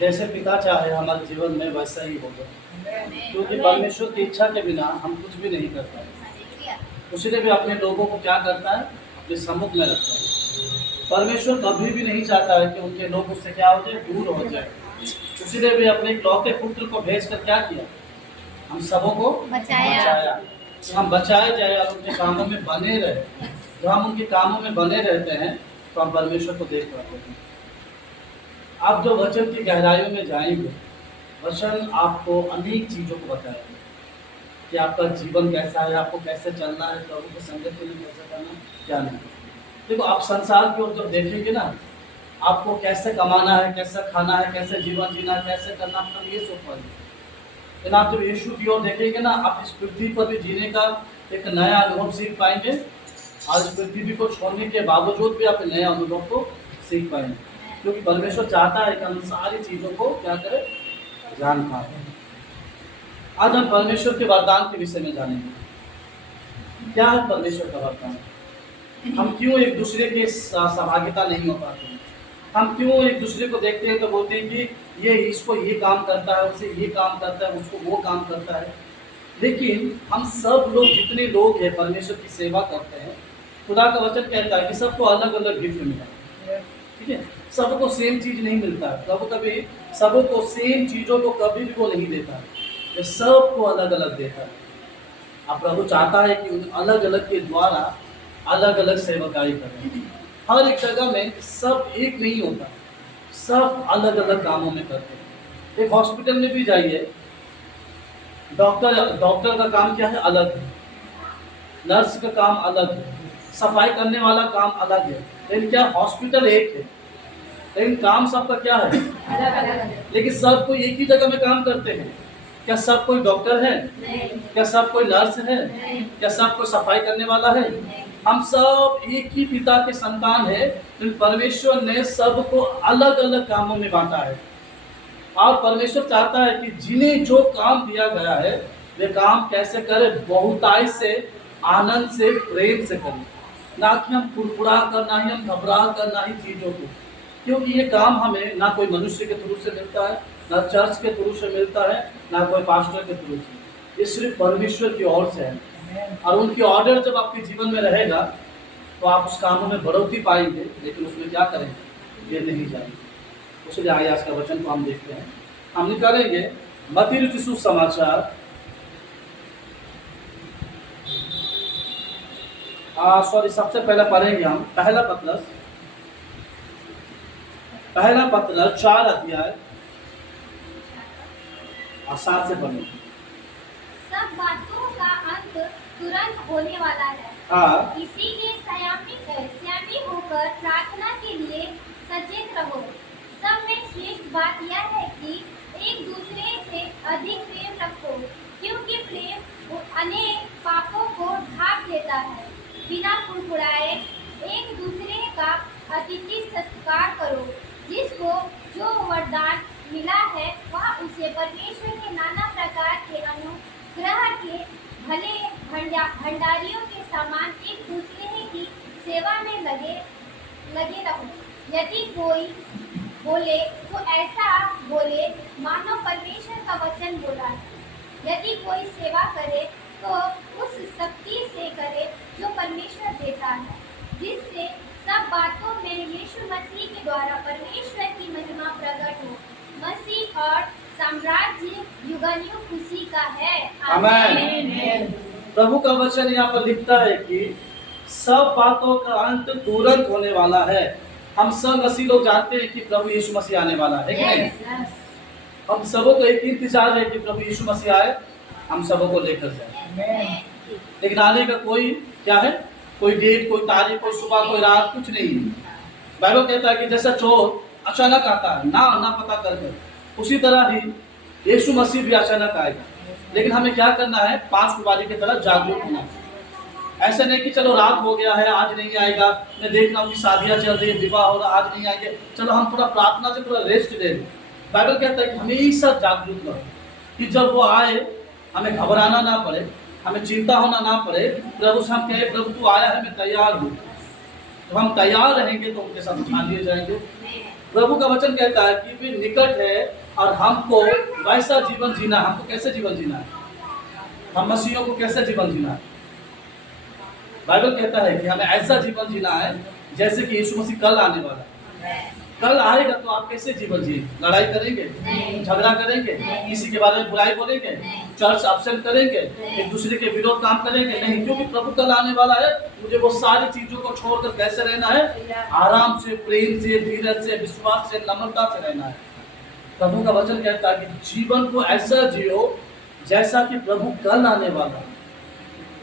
जैसे पिता चाहे हमारे जीवन में वैसा ही होगा, क्योंकि परमेश्वर की इच्छा के बिना हम कुछ भी नहीं कर पाए। उसने भी अपने लोगों को क्या करता है, अपने सम्मुख में रखता है। परमेश्वर कभी भी नहीं चाहता है कि उनके लोग उससे क्या हो जाए, दूर हो जाए। उसने भी अपने इकलौते पुत्र को भेजकर क्या किया, हम सबों को बचाया। हम बचाए जाए और उनके कामों में बने रहे। जब हम उनके कामों में बने रहते हैं तो हम परमेश्वर को देख पाते हैं। आप जो वचन की गहराइयों में जाएंगे, वचन आपको अनेक चीज़ों को बताएगा कि आपका जीवन कैसा है, आपको कैसे चलना है, प्रभु की संगति में कैसे करना है, क्या नहीं। देखो, आप संसार की ओर जब देखेंगे ना, आपको कैसे कमाना है, कैसे खाना है, कैसे जीवन जीना है, कैसे करना, आपका ये सोच पाएंगे। लेकिन आप जब यीशु की ओर देखेंगे ना, आप इस पृथ्वी पर भी जीने का एक नया अनुभव सीख पाएंगे, और इस पृथ्वी को छोड़ने के बावजूद भी आप नए अनुभव को सीख पाएंगे, क्योंकि परमेश्वर चाहता है कि हम सारी चीज़ों को क्या करें, जान पाए। आज हम परमेश्वर के वरदान के विषय में जानेंगे। क्या है परमेश्वर का वरदान? हम क्यों एक दूसरे के सहभागिता नहीं हो पाते हैं? हम क्यों एक दूसरे को देखते हैं तो बोलते हैं कि ये इसको ये काम करता है, उसे ये काम करता है, उसको वो काम करता है। लेकिन हम सब लोग, जितने लोग हैं परमेश्वर की सेवा करते हैं, खुदा का वचन कहता है कि सबको अलग अलग गिफ्ट मिला है। ठीक है, सबको सेम चीज़ नहीं मिलता है। प्रभु कभी सबको सेम चीज़ों को कभी भी वो नहीं देता है, ये सबको अलग अलग देता है। अब प्रभु चाहता है कि उन अलग अलग के द्वारा अलग अलग सेवकाई करें। हर एक जगह में सब एक नहीं होता, सब अलग अलग कामों में करते हैं। एक हॉस्पिटल में भी जाइए, डॉक्टर का काम क्या है, अलग है। नर्स का काम अलग है, सफाई करने वाला काम अलग है। लेकिन क्या, हॉस्पिटल एक है, लेकिन काम सबका क्या है, अलग अलग है। लेकिन सब कोई एक ही जगह में काम करते हैं। क्या सब कोई डॉक्टर है? नहीं। क्या सब कोई नर्स है? नहीं। क्या सब कोई सफाई करने वाला है? नहीं। हम सब एक ही पिता के संतान है, लेकिन परमेश्वर ने सबको अलग अलग कामों में बांटा है। और परमेश्वर चाहता है कि जिन्हें जो काम दिया गया है वे काम कैसे करें, बहुताई से, आनंद से, प्रेम से करें। ना कि हम कुड़कुड़ा कर, ना ही हम घबरा कर, ना ही चीज़ों को, क्योंकि ये काम हमें ना कोई मनुष्य के थ्रू से मिलता है, ना चर्च के थ्रू से मिलता है, ना कोई पास्टर के थ्रू से। ये सिर्फ परमेश्वर की ओर से है। और उनकी ऑर्डर जब आपके जीवन में रहेगा तो आप उस कामों में बढ़ोतरी पाएंगे, लेकिन उसमें क्या करेंगे, ये नहीं जाएंगे। इसलिए आइए आज का वचन को हम देखते हैं। हम निकालेंगे मत्ती रचित सुसमाचार, सबसे पहले पढ़ेंगे हम पहला पत्रस 4 अध्याय 7 से पढ़ेंगे। सब बातों का अंत तुरंत होने वाला है। हाँ। इसीलिए संयमी होकर प्रार्थना के लिए सचेत रहो। सब में श्रेष्ठ बात यह है कि एक दूसरे से अधिक प्रेम रखो, क्योंकि प्रेम अनेक पापों को ढांप लेता है। बिना कुड़कुड़ाए एक दूसरे का अतिथि सत्कार करो। जिसको जो वरदान मिला है वह उसे परमेश्वर के नाना प्रकार के अनुग्रह के भले भंडारियों के समान एक दूसरे की सेवा में लगे रहो। यदि कोई बोले तो ऐसा बोले मानो परमेश्वर का वचन बोला है। यदि कोई सेवा करे तो उस शक्ति से करे जो परमेश्वर देता है, जिससे सब बातों में यीशु मसीह के द्वारा परमेश्वर की महिमा प्रकट हो। मसीह और साम्राज्य युगानुयुग उसी का है। आमीन। प्रभु का वचन यहाँ पर लिखता है कि सब बातों का अंत तुरंत होने वाला है। हम सब मसीह लोग जानते हैं कि प्रभु यीशु मसीह आने वाला है, नहीं? हम सबों को एक इंतजार है कि प्रभु यीशु मसीह आए, हम सबों को लेकर जाए। लेकिन आने का कोई क्या है, कोई डेट, कोई तारीख, कोई सुबह, कोई रात, कुछ नहीं। बाइबल कहता है कि जैसा चोर अचानक आता है ना पता कर, उसी तरह ही यीशु मसीह भी अचानक आएगा। लेकिन हमें क्या करना है, 5 कुवारी की तरह जागरूक होना है। ऐसा नहीं कि चलो रात हो गया है आज नहीं आएगा, मैं देख रहा हूँ कि शादियाँ चल रही है, विवाह हो रहा, आज नहीं आएंगे, चलो हम थोड़ा प्रार्थना से थोड़ा रेस्ट ले लें। बाइबल कहता है कि हमेशा जागरूक रहो कि जब वो आए हमें घबराना ना पड़े, हमें चिंता होना ना पड़े। प्रभु से हम कहे, प्रभु तू आया है, मैं तैयार हूँ। जब हम तैयार रहेंगे तो उनके साथ उठा लिए जाएंगे। प्रभु का वचन कहता है कि वे निकट है और हमको वैसा जीवन जीना है। हमको कैसे जीवन जीना है? हम मसीहियों को कैसे जीवन जीना है? बाइबल कहता है कि हमें ऐसा जीवन जीना है जैसे कि यीशु मसीह कल आने वाला है। कल आएगा तो आप कैसे जीवन जिए? लड़ाई करेंगे, झगड़ा करेंगे, किसी के बारे में बुराई बोलेंगे, चर्च अपसेंट करेंगे, एक दूसरे के विरोध काम करेंगे? नहीं, क्योंकि प्रभु कल आने वाला है। मुझे वो सारी चीजों को छोड़कर कैसे रहना है? आराम से, प्रेम से, धीरज से, विश्वास से, नम्रता से रहना है। प्रभु का वचन कहता है कि जीवन को ऐसा जियो जैसा कि प्रभु कल आने वाला है।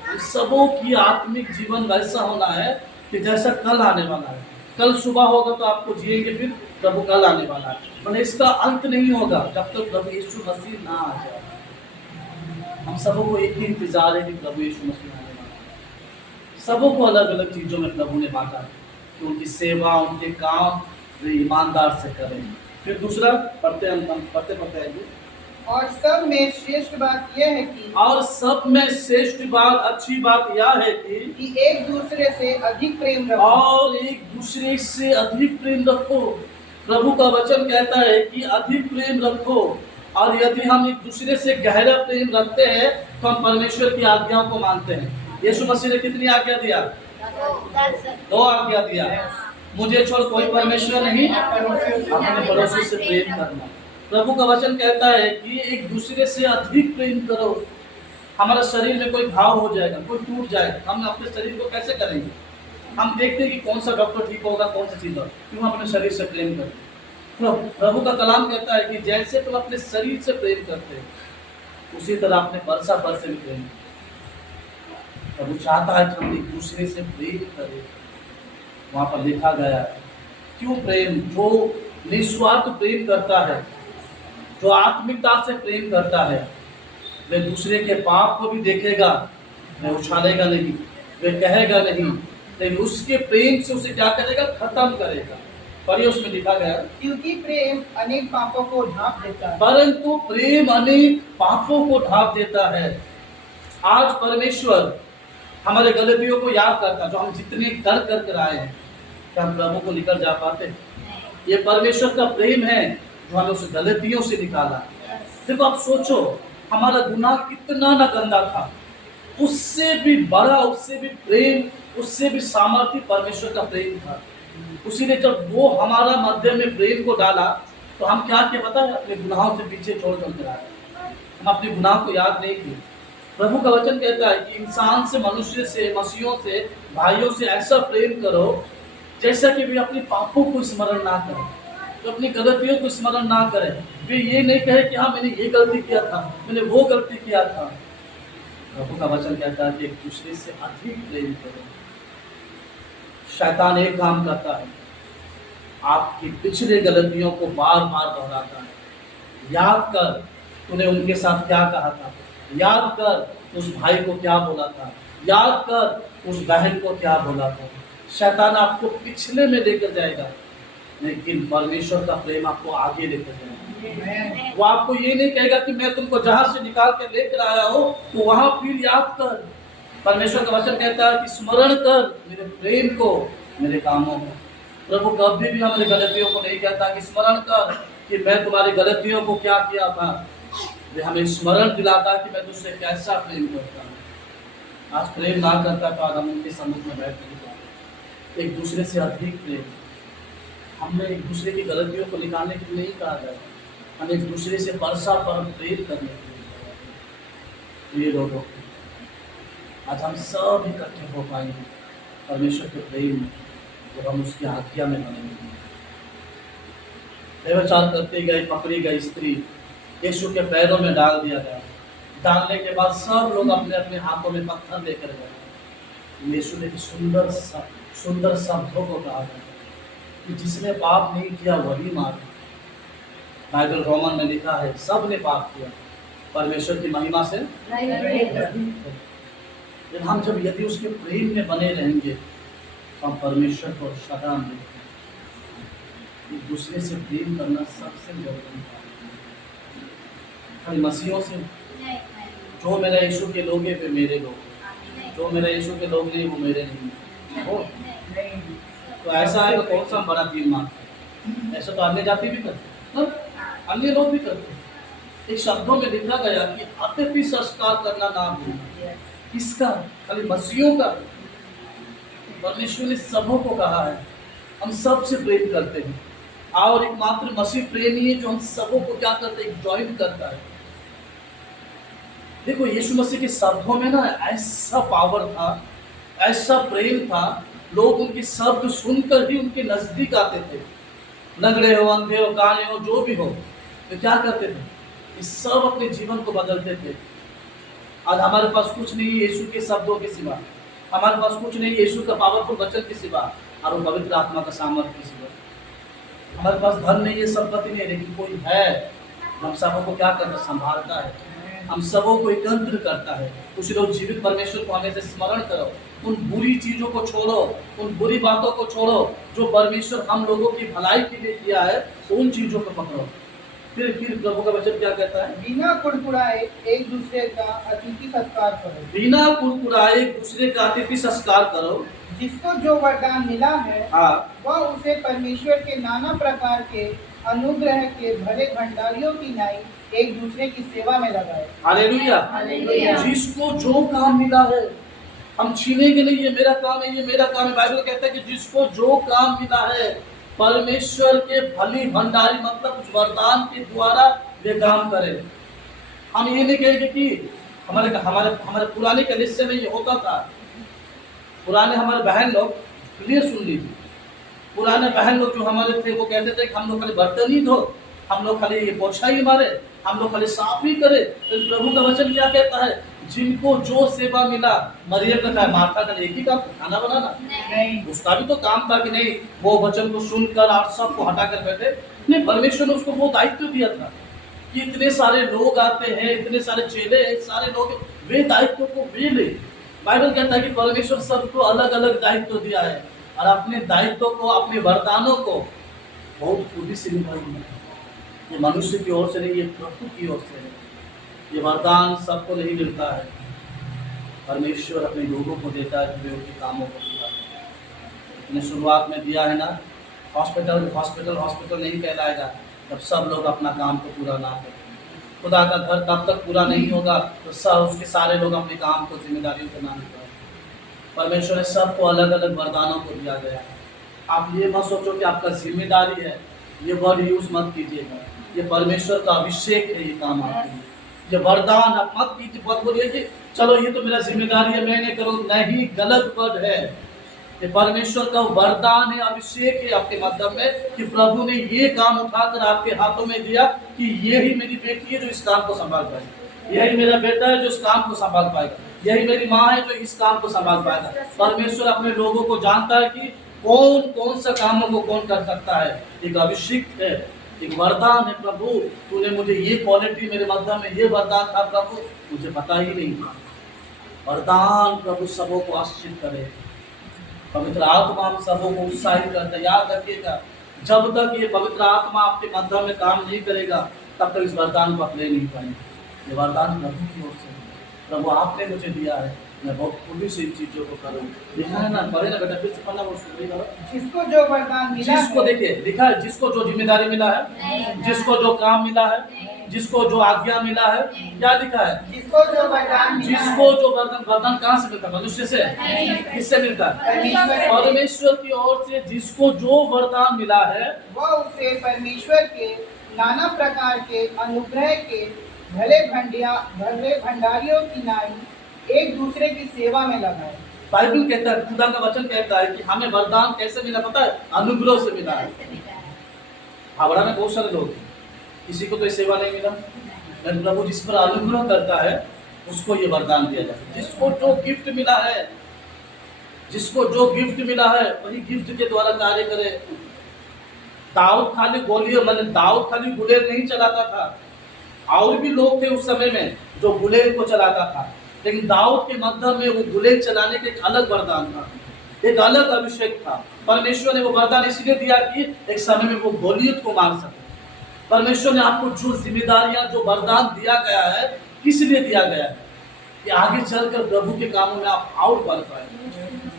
हम सबों की आत्मिक जीवन वैसा होना है कि जैसा कल आने वाला है। कल सुबह होगा तो आपको जिएंगे, फिर प्रभु कल आने वाला है। मतलब इसका अंत नहीं होगा जब तक प्रभु यीशु मसीह ना आ जाए। हम सबों को एक ही इंतजार है कि प्रभु यीशु मसीह आने वाला है। सबों को अलग अलग चीजों में प्रभु ने बांटा है कि उनकी सेवा, उनके काम वे ईमानदार से करें। फिर दूसरा पढ़ते हैं और सब में श्रेष्ठ बात यह है कि और सब में श्रेष्ठ बात, अच्छी बात यह है कि एक दूसरे से अधिक प्रेम रखो। और एक दूसरे से अधिक प्रेम रखो। प्रभु का वचन कहता है कि अधिक प्रेम रखो। और यदि हम एक दूसरे से गहरा प्रेम रखते हैं तो हम परमेश्वर की आज्ञाओं को मानते हैं। यीशु मसीह ने कितनी आज्ञा दिया? 2 आज्ञा दिया। मुझे छोड़ कोई परमेश्वर नहीं, अपने पड़ोसी से प्रेम करना। प्रभु का वचन कहता है कि एक दूसरे से अधिक प्रेम करो। हमारा शरीर में कोई घाव हो जाएगा, कोई टूट जाएगा, हम अपने शरीर को कैसे करेंगे? हम देखते हैं कि कौन सा डॉक्टर ठीक होगा, कौन सा चीज होगा, क्यों? हम अपने शरीर से प्रेम करते हैं। प्रभु का कलाम कहता है कि जैसे तुम अपने शरीर से प्रेम करते हो उसी तरह अपने परसा पर से भी प्रेम करो। प्रभु चाहता है कि हम एक दूसरे से प्रेम करें। वहां पर लिखा गया है क्यों प्रेम? जो निस्वार्थ प्रेम करता है, जो आत्मिकता से प्रेम करता है, वे दूसरे के पाप को भी देखेगा, वह उछालेगा नहीं, वह कहेगा नहीं, लेकिन उसके प्रेम से उसे क्या करेगा? खत्म करेगा। पर ये उसमें लिखा गया क्योंकि प्रेम अनेक पापों को ढांप देता है। परंतु प्रेम अनेक पापों को ढांप देता है। आज परमेश्वर हमारे गलतियों को याद करता, जो हम जितने कर आए हैं, क्या हम प्रभु को निकल जा पाते? ये परमेश्वर का प्रेम है जो हमें उस गलतियों से निकाला। देखो आप सोचो, हमारा गुनाह कितना ना गंदा था, उससे भी बड़ा, उससे भी प्रेम, उससे भी सामर्थ्य परमेश्वर का प्रेम था। उसी ने जब वो हमारा मध्य में प्रेम को डाला तो हम क्या किए पता है? अपने गुनाहों से पीछे छोड़ कर आए। हम अपने गुनाह को याद नहीं किए। प्रभु का वचन कहता है कि इंसान से, मनुष्य से, मसीहों से, भाइयों से ऐसा प्रेम करो जैसा कि वे अपने पापों को स्मरण ना करें, तो अपनी गलतियों को स्मरण ना करें। वे ये नहीं कहे कि हाँ मैंने ये गलती किया था, मैंने वो गलती किया था। प्रभु का वचन कहता है कि एक दूसरे से अधिक प्रेम करो। शैतान एक काम करता है, आपकी पिछले गलतियों को बार बार दोहराता है। याद कर तूने उनके साथ क्या कहा था, याद कर उस भाई को क्या बोला था, याद कर उस बहन को क्या बोला था। शैतान आपको पिछले में लेकर जाएगा, लेकिन परमेश्वर का प्रेम आपको आगे लेकर जाएगा। वो आपको ये नहीं कहेगा कि मैं तुमको जहां से निकाल के लेकर आया हो तो वहां फिर याद कर। परमेश्वर का वचन कहता है कि स्मरण कर मेरे प्रेम को, मेरे कामों को। प्रभु कभी भी हमारी गलतियों को नहीं कहता कि स्मरण कर कि मैं तुम्हारी गलतियों को क्या किया था। वे हमें स्मरण दिलाता कि मैं तुझसे कैसा प्रेम करता हूँ। आज प्रेम ना करता तो आज हम उनके सम्मुख में बैठ नहीं पाते। एक दूसरे से अधिक प्रेम, हमने एक दूसरे की गलतियों को निकालने के लिए नहीं कहा जाए, हम एक दूसरे से परसा पर प्रेम करने के लिए। ये लोगों आज हम सब इकट्ठे हो पाएंगे परमेश्वर के प्रेम में, जब हम उसकी आज्ञा में बनेंगे। व्यभिचार करते गए, पकड़ी गई स्त्री यीशु के पैरों में डाल दिया गया। डालने के बाद सब लोग अपने अपने हाथों में पत्थर लेकर गए। यीशु ने सुंदर शब्दों को कहा कि जिसने पाप नहीं किया वही मार। बाइबल रोमन में लिखा है सब ने पाप किया, परमेश्वर की महिमा से हम जब यदि उसके प्रेम में बने रहेंगे तो हम परमेश्वर को सदा देखेंगे। एक दूसरे से प्रेम करना सबसे जरूरी है। मसीहों से जो मेरा यीशु के लोग हैं वे मेरे लोग, जो मेरा यीशु के लोग नहीं वो मेरे नहीं। तो ऐसा है तो कौन सा हम बड़ा तीर मारते हैं? ऐसा तो अन्य जाति भी करते हैं, अन्य लोग भी करते हैं। एक शब्दों में लिखा गया कि अतिथि संस्कार करना ना भूलना। किसका? खाली मसीहों का। परमेश्वर ने सबों को कहा है, हम सबसे प्रेम करते हैं, और एकमात्र मसीह प्रेमी है जो हम सबों को क्या करते हैं, ज्वाइन करता है। देखो यीशु मसीह के शब्दों में ना ऐसा पावर था, ऐसा प्रेम था, लोग उनके शब्द सुनकर ही उनके नजदीक आते थे। लंगड़े हो, अंधे हो, काने हो, जो भी हो, तो क्या करते थे, इस सब अपने जीवन को बदलते थे। आज हमारे पास कुछ नहीं है यीशु के शब्दों के सिवा, हमारे पास कुछ नहीं यीशु का पावरफुल वचन के सिवा, और वो पवित्र आत्मा का सामर्थ्य के सिवा। हमारे पास धन नहीं है, संपत्ति नहीं है, लेकिन कोई है हम सबों को क्या करता, संभालता है, हम सबों को एकत्र करता है। कुछ लोग जीवित परमेश्वर को हमेशा स्मरण करो, उन बुरी चीजों को छोड़ो, उन बुरी बातों को छोड़ो जो परमेश्वर हम लोगों की भलाई के लिए किया है, उन चीजों को पकड़ो। फिर प्रभु का वचन क्या कहता है, बिना कुड़कुड़ाए एक दूसरे का अतिथि सत्कार करो। बिना कुड़कुड़ाए एक दूसरे का अतिथि संस्कार करो। जिसको जो वरदान मिला है हाँ, वह उसे परमेश्वर के नाना प्रकार के अनुग्रह के भरे भंडारियों की नाई एक दूसरे की सेवा में लगाए। हालेलुया। हालेलुया। जिसको जो काम मिला है, हम छीनेंगे नहीं, ये मेरा काम है, ये मेरा काम है। बाइबल कहता है कि जिसको जो काम मिला है, परमेश्वर के भली भंडारी, मतलब उस वरदान के द्वारा वे काम करे। हम ये नहीं कहेंगे कि हमारे हमारे हमारे पुराने कलीसिया में ये होता था। पुराने हमारे बहन लोग, क्लियर सुन लीजिए, पुराने बहन लोग जो हमारे थे वो कहते थे कि हम लोग खाली बर्तन ही धो, हम लोग खाली ये पोछा ही मारे, हम लोग खाली साफ ही करे। तो प्रभु का वचन क्या कहता है, जिनको जो सेवा मिला, मरियम का था, मार्था का एक ही काम, खाना बनाना नहीं, उसका भी तो काम था कि नहीं वो वचन को सुनकर आप सबको हटा कर बैठे। नहीं, परमेश्वर ने उसको वो दायित्व दिया था कि इतने सारे लोग आते हैं, इतने सारे चेले हैं, सारे लोग, वे दायित्व को वे ले। बाइबल कहता है कि परमेश्वर सबको अलग अलग दायित्व दिया है, और अपने दायित्व को, अपने वरदानों को बहुत खूबी से निभाना है। ये मनुष्य की ओर से नहीं, ये प्रभु की ओर से है। ये वरदान सबको नहीं मिलता है, परमेश्वर अपने लोगों को देता है कि वे उनके कामों को पूरा करें। हमने शुरुआत में दिया है ना, हॉस्पिटल हॉस्पिटल हॉस्पिटल नहीं कहलाएगा जब सब लोग अपना काम को पूरा ना करें। खुदा का घर तब तक पूरा नहीं होगा तो सब उसके सारे लोग अपने काम को जिम्मेदारियों से ना निभाएं। परमेश्वर ने सबको अलग अलग वरदानों को दिया गया है। आप ये मत सोचो कि आपका जिम्मेदारी है, ये वर्ड यूज मत कीजिएगा। ये परमेश्वर का अभिषेक है, ये काम आपके लिए, ये वरदान आप मत कीजिए, मत बोलिए कि चलो ये तो मेरा जिम्मेदारी है, मैं नहीं करूँ। नहीं, गलत वर्ड है। ये परमेश्वर का वरदान है, अभिषेक है आपके माध्यम में, कि प्रभु ने ये काम उठाकर आपके हाथों में दिया कि यही मेरी बेटी है जो इस काम को संभाल पाएगी, यही मेरा बेटा है जो इस काम को संभाल पाएगा, यही मेरी माँ है जो इस काम को संभाल पाएगा। परमेश्वर अपने लोगों को जानता है कि कौन कौन सा कामों को कौन कर सकता है। एक अभिषेक है, एक वरदान है। प्रभु तूने मुझे ये क्वालिटी, मेरे मध्य में ये वरदान था प्रभु, मुझे पता ही नहीं था। वरदान प्रभु सबों को आश्चर्य करे, पवित्र आत्मा हम सबों को उत्साहित करता है। याद रखिएगा, जब तक ये पवित्र आत्मा आपके मध्य में काम नहीं करेगा तब तक इस वरदान को आप ले नहीं पाएंगे। ये वरदान प्रभु की ओर से है, प्रभु आपने मुझे दिया है, मैं बहुत खूबी से इन चीजों को करूँ। लिखा है ना, पढ़े ना बेटा, फिर से पढ़ना, वो सुन करो। जिसको जो वरदान मिला जिसको, है, देखिए लिखा है, जिसको जो जिम्मेदारी मिला है, जिसको जो काम मिला है, जिसको जो आज्ञा मिला है, क्या लिखा है, जिसको जो वरदान मिला है, जिसको जो वरदान कहाँ से मिलता है, मनुष्य से, किससे मिलता है, परमेश्वर की ओर से। जिसको जो वरदान मिला है वह उसे परमेश्वर के नाना प्रकार के अनुग्रह के भले भंडारियों की नाई एक दूसरे की सेवा में लगाए। बाइबल कहता है, खुदा का वचन कहता है कि हमें वरदान कैसे मिला पता है, अनुग्रह से मिला है। हावड़ा में बहुत सारे लोग, किसी को तो ये सेवा नहीं मिला, लेकिन प्रभु जिस पर अनुग्रह करता है उसको ये वरदान दिया जाता है। जिसको जो गिफ्ट मिला है, जिसको जो गिफ्ट मिला है वही गिफ्ट के द्वारा कार्य करे। दाऊद खाली गोलियों, मतलब दाऊद खाली गुलेल नहीं चलाता था, और भी लोग थे उस समय में जो गुलेल को चलाता था, लेकिन दाऊद के मध्य में वो गुलेल चलाने के एक अलग वरदान था, एक अलग अभिषेक था। परमेश्वर ने वो वरदान इसलिए दिया कि एक समय में वो गोलियत को मार सके। परमेश्वर ने आपको जो जिम्मेदारियां, जो वरदान दिया गया है, किस लिए दिया गया है, कि आगे चलकर प्रभु के कामों में आप और बढ़ पाए,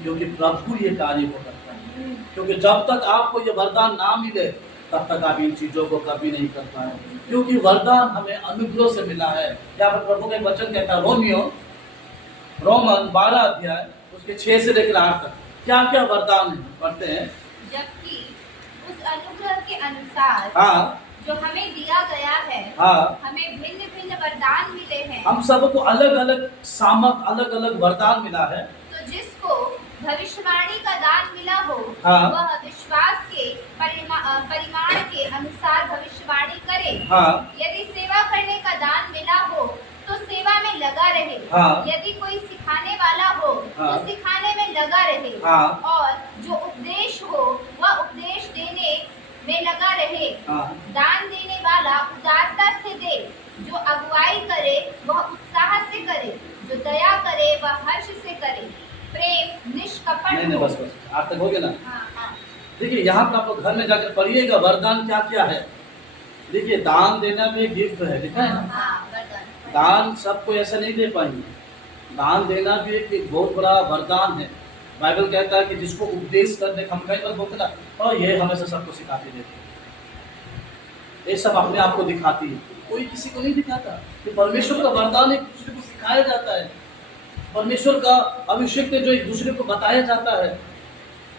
क्योंकि प्रभु ये कार्य को करता है। क्योंकि जब तक आपको ये वरदान ना मिले तब तक आप इन चीजों को कभी नहीं कर पाएंगे, क्योंकि वरदान हमें अनुग्रह से मिला है। यहाँ पर प्रभु का एक वचन कहता है, रोमन 12 अध्याय उसके 6 से लेकर 8 तक क्या क्या वरदान है पढ़ते हैं। जबकि उस अनुग्रह के अनुसार हाँ जो हमें दिया गया है, हाँ, हमें भिन्न भिन्न वरदान मिले हैं। हम सबको अलग अलग सामर्थ, अलग अलग वरदान मिला है। तो जिसको भविष्यवाणी का दान मिला हो, हाँ। वह विश्वास के परिमाण के अनुसार भविष्यवाणी करे। हाँ। यदि सेवा करने का दान मिला हो तो सेवा में लगा रहे। हाँ। यदि कोई सिखाने वाला हो हाँ। तो सिखाने में लगा रहे। हाँ। और जो उपदेश हो वह उपदेश देने में लगा रहे। हाँ। दान देने वाला उदारता से दे, जो अगुवाई करे वह उत्साह से करे, जो दया करे वह हर्ष से करे, प्रेम निष्कपट नहीं हो। बस आप तक हो गया ना। हाँ, हाँ। देखिए यहाँ पर आप लोग घर में जाकर पढ़िएगा वरदान क्या क्या है। देखिए दान देना भी एक गिफ्ट है, लिखा है ना। हाँ, वरदान। दान सबको ऐसा नहीं दे पाएंगे। दान देना भी एक बहुत बड़ा वरदान है। बाइबल कहता है कि जिसको उपदेश करने, हम कई बार बोलते ना, और ये हमेशा सबको सिखाती रहती है, ये सब अपने आप को दिखाती है, कोई किसी को नहीं दिखाता। कि परमेश्वर का वरदान एक दूसरे को सिखाया जाता है, परमेश्वर का अभिषेक जो एक दूसरे को बताया जाता है।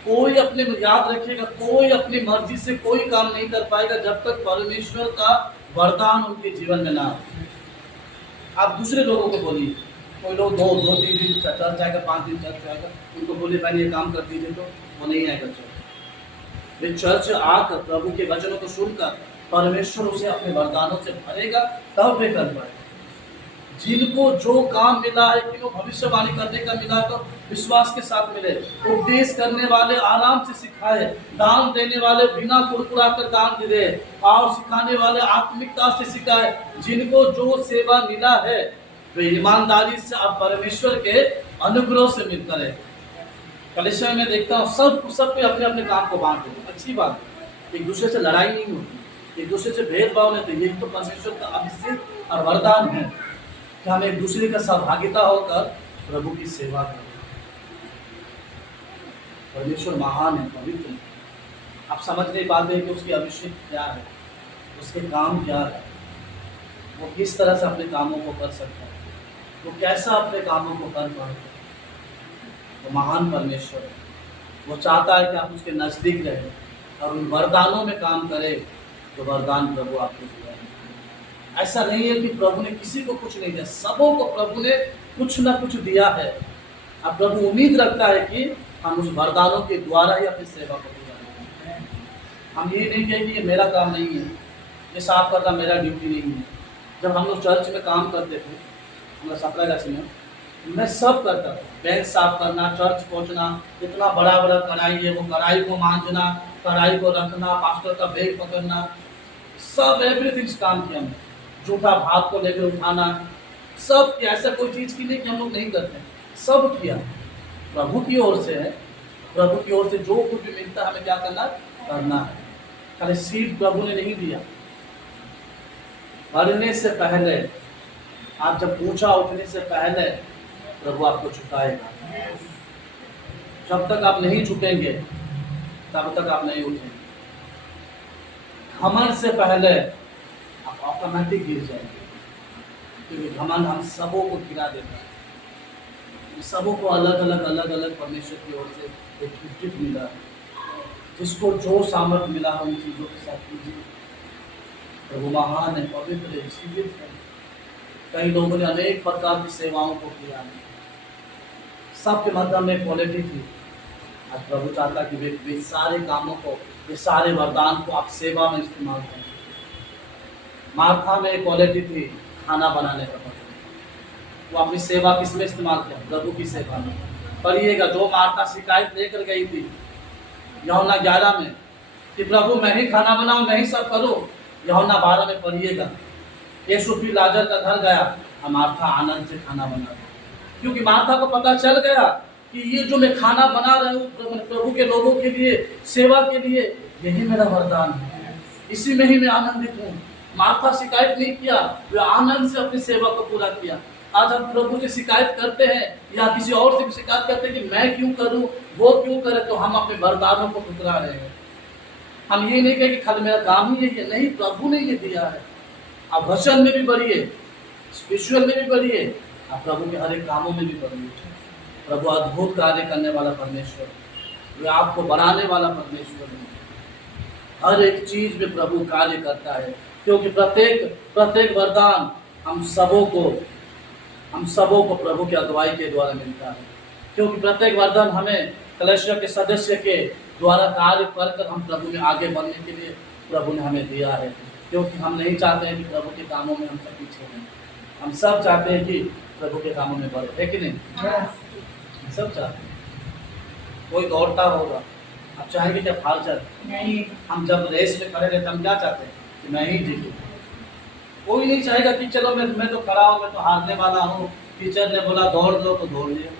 कोई अपने याद रखिएगा, कोई अपनी मर्जी से कोई काम नहीं कर पाएगा जब तक परमेश्वर का वरदान उनके जीवन में ना हो। आप दूसरे लोगों को बोलिए, कोई लोग दो तीन दिन चर्च जाएगा, 5 दिन चर्च जाएगा, उनको बोले भाई ये काम कर दीजिए, तो वो नहीं आएगा चर्च। वे चर्च आकर प्रभु के वचनों को सुनकर परमेश्वर उसे अपने वरदानों से भरेगा, तब वे कर पाएगा। जिनको जो काम मिला है कि वो भविष्यवाणी करने का मिला तो विश्वास के साथ मिले, उपदेश करने वाले आराम से सिखाए, दान देने वाले बिना कुरकुरा कर दान दे, और सिखाने वाले आत्मिकता से सिखाए। जिनको जो सेवा मिला है वे ईमानदारी से अब परमेश्वर के अनुग्रह से मिलकर है। कलीसिया में देखता हूँ सब पे अपने अपने काम को बांट देते, अच्छी बात है। एक दूसरे से लड़ाई नहीं होती, एक दूसरे से भेदभाव नहीं होती। यही तो परमेश्वर का अभिषेक और वरदान है कि हम एक दूसरे का सहभागिता होकर प्रभु की सेवा करें। परमेश्वर महान है, पवित्र है। आप समझ नहीं पाते कि उसकी अभिषेक क्या है, उसके काम क्या है, वो किस तरह से अपने कामों को कर सकता है, वो कैसा अपने कामों को कर पाता है। वो महान परमेश्वर है। वो चाहता है कि आप उसके नज़दीक रहें और उन वरदानों में काम करें तो वरदान प्रभु आपको दिया है। ऐसा नहीं है कि प्रभु ने किसी को कुछ नहीं दिया, सबों को प्रभु ने कुछ ना कुछ दिया है। अब प्रभु उम्मीद रखता है कि हम उस वरदानों के द्वारा ही अपनी सेवा को पूरा करें। हम ये नहीं कहें कि ये मेरा काम नहीं है, ये साफ करना मेरा ड्यूटी नहीं है। जब हम लोग चर्च में काम करते थे, हमारा सप्लाई में, मैं सब करता था, बेंच साफ करना, चर्च पहुंचना, इतना बड़ा बड़ा कढ़ाई है, वो कढ़ाई को मांझना, कढ़ाई को रखना, पास्टर का बैग पकड़ना, सब एवरीथिंग काम किया हमने। जूठा भात को लेकर उठाना, सब किया। ऐसा कोई चीज़ की नहीं कि हम लोग नहीं करते, सब किया। प्रभु की ओर से है, प्रभु की ओर से जो कुछ भी मिलता है हमें क्या करना है। खाली सीट प्रभु ने नहीं दिया। मरने से पहले, आप जब पूछा उठने से पहले प्रभु आपको झुकाएगा। जब तक आप नहीं झुकेंगे तब तक आप नहीं उठेंगे। घमंड से पहले आप ऑटोमेटिक गिर जाएंगे, क्योंकि घमंड हम सबों को गिरा देता है। सबों को अलग अलग परमेश्वर की ओर से एक गिफ्ट मिला है। जिसको जो सामर्थ्य मिला है उन चीज़ों के साथ कीजिए। प्रभु महान है, पवित्र है, इसीलिए कई लोगों ने अनेक प्रकार की सेवाओं को किया है। सबके मध्य में क्वालिटी थी। आज प्रभु चाहता कि वे सारे कामों को, वे सारे वरदान को आप सेवा में इस्तेमाल करें। मार्था में क्वालिटी थी खाना बनाने का, वो अपनी सेवा किस में इस्तेमाल किया? प्रभु की सेवा में। पढ़िएगा, जो मार्था शिकायत लेकर गई थी यूहन्ना 11 में कि प्रभु मैं ही खाना बनाऊं, मैं ही सब करूं। यूहन्ना 12 में पढ़िएगा, यीशु भी लाजर का घर गया और मार्था आनंद से खाना बना रही, क्योंकि मार्था को पता चल गया कि ये जो मैं खाना बना रहा हूँ प्रभु के लोगों के लिए, सेवा के लिए, यही मेरा वरदान है, इसी में ही मैं आनंदित हूँ। मार्था शिकायत नहीं किया, वे आनंद से अपनी सेवा को पूरा किया। आज हम प्रभु से शिकायत करते हैं या किसी और से भी शिकायत करते हैं कि मैं क्यों करूं, वो क्यों करे, तो हम अपने वरदानों को ठुकरा रहे हैं। हम ये नहीं कहें कि खाली मेरा काम ही यही है, नहीं, प्रभु ने ये दिया है। आप वचन में भी बढ़िए, स्पिरिचुअल में भी बढ़िए, आप प्रभु के हर एक कामों में भी बढ़िए। प्रभु अद्भुत कार्य करने वाला परमेश्वर, वे आपको बढ़ाने वाला परमेश्वर है। हर एक चीज में प्रभु कार्य करता है, क्योंकि प्रत्येक वरदान हम सबों को प्रभु की अगुवाई के द्वारा मिलता है। क्योंकि प्रत्येक वरदान हमें कलीसिया के सदस्य के द्वारा कार्य कर हम प्रभु में आगे बढ़ने के लिए प्रभु ने हमें दिया है। क्योंकि हम नहीं चाहते हैं कि प्रभु के कामों में हम सब पीछे हैं, हम सब चाहते हैं कि प्रभु के कामों में बढ़े, है कि नहीं? हम सब चाहते हैं। कोई दौड़ता होगा, आप चाहेंगे क्या हार जाए? नहीं। हम जब रेस में खड़े रहते हम क्या चाहते हैं कि मैं ही जीतूं। कोई नहीं चाहेगा कि चलो मैं तो खड़ा हूँ, मैं तो हारने वाला हूँ, टीचर ने बोला दौड़ लो तो दौड़ लिया।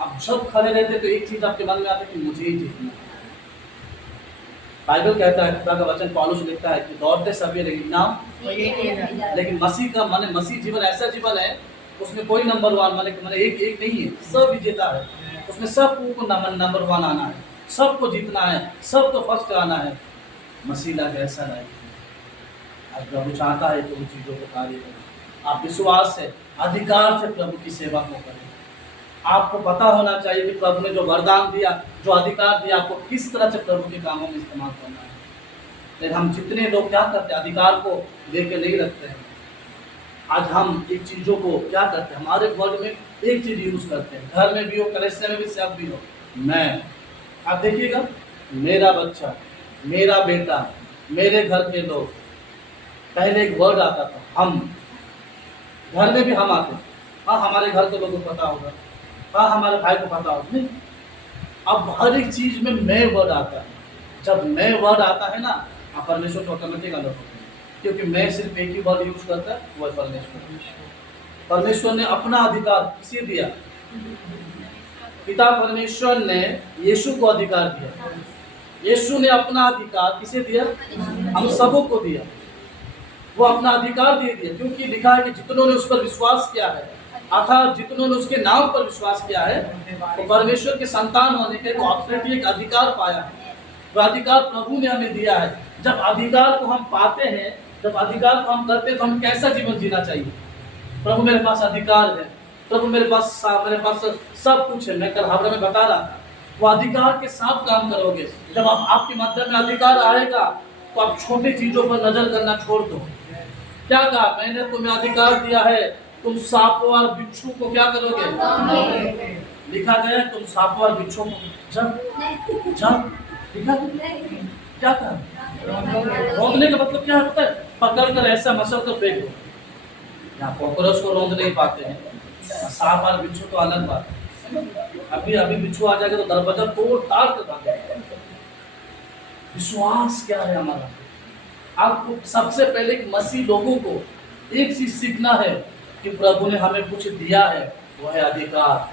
आप सब खड़े रहते तो एक चीज आपके मन में आती है कि मुझे ही जीतना है। बाइबल कहता है, खुदा का वचन पौलुस लिखता है कि दौड़ते सभी लेकिन मसीह का माने मसीह जीवन ऐसा जीवन है उसमें कोई नंबर वन माने एक नहीं है, सब विजेता है। उसमें सबको नंबर वन आना है, सबको जीतना है, सबको फर्स्ट आना है। मसीह लाइफ ऐसा लाइफ आज प्रभु चाहता है कि उन चीज़ों को कार्य करें। आप विश्वास से, अधिकार से प्रभु की सेवा को करें। आपको पता होना चाहिए कि प्रभु ने जो वरदान दिया, जो अधिकार दिया, आपको किस तरह से प्रभु के कामों में इस्तेमाल करना है। लेकिन हम जितने लोग क्या करते हैं, अधिकार को लेके नहीं रखते हैं। आज हम एक चीज़ों को क्या करते हैं, हमारे वर्ड में एक चीज़ यूज करते हैं, घर में भी हो, कलीसिया में भी, सब भी हो, मैं। आप देखिएगा, मेरा बच्चा, मेरा बेटा, मेरे घर के लोग, पहले एक वर्ड आता था हम। घर में भी हम आते, हाँ हमारे घर के लोगों को पता होगा, हाँ हमारे भाई को पता होगा, नहीं। अब हर एक चीज में मैं वर्ड आता है। जब मैं वर्ड आता है ना, आप परमेश्वर को ऑटोमेटिक अलग होते हैं, क्योंकि मैं सिर्फ एक ही वर्ड यूज करता है, वो है परमेश्वर। परमेश्वर ने अपना अधिकार किसे दिया? पिता परमेश्वर ने यीशु को अधिकार दिया। यीशु ने अपना अधिकार किसे दिया? हम सबों को दिया। वो अपना अधिकार दे दिया, क्योंकि लिखा है कि जितनों ने उस पर विश्वास किया है, अर्थात जितनों ने उसके नाम पर विश्वास किया है, तो परमेश्वर के संतान होने के ऑथोरिटी, एक अधिकार पाया है। वो अधिकार प्रभु ने हमें दिया है। जब अधिकार को हम पाते हैं, जब अधिकार को हम करते हैं, तो हम कैसा जीवन जीना चाहिए? प्रभु मेरे पास अधिकार है, प्रभु मेरे पास सब कुछ है। मैं कल हावड़ा में बता रहा था, वो अधिकार के साथ काम करोगे। जब आपके मध्य में अधिकार आएगा तो आप छोटी चीजों पर नजर करना छोड़ दो। क्या कहा? मैंने तुम्हें अधिकार दिया है, तुम सांपों और बिच्छू को क्या करोगे? लिखा गया है, तुम सांपों और बिच्छू को जब लिखा क्या कहा? रोकने का मतलब क्या होता है? पकड़ कर ऐसा मसल कर फेंक दो। यहाँ कॉकरोच को रोक नहीं पाते हैं, सांप और बिच्छू तो अलग बात है। अभी बिच्छू आ जाएगा तो दरवाजा तोड़ ताड़ कर भागेगा। विश्वास क्या है हमारा? आपको सबसे पहले मसीह लोगों को एक चीज सीखना है कि प्रभु ने हमें कुछ दिया है, वो है अधिकार।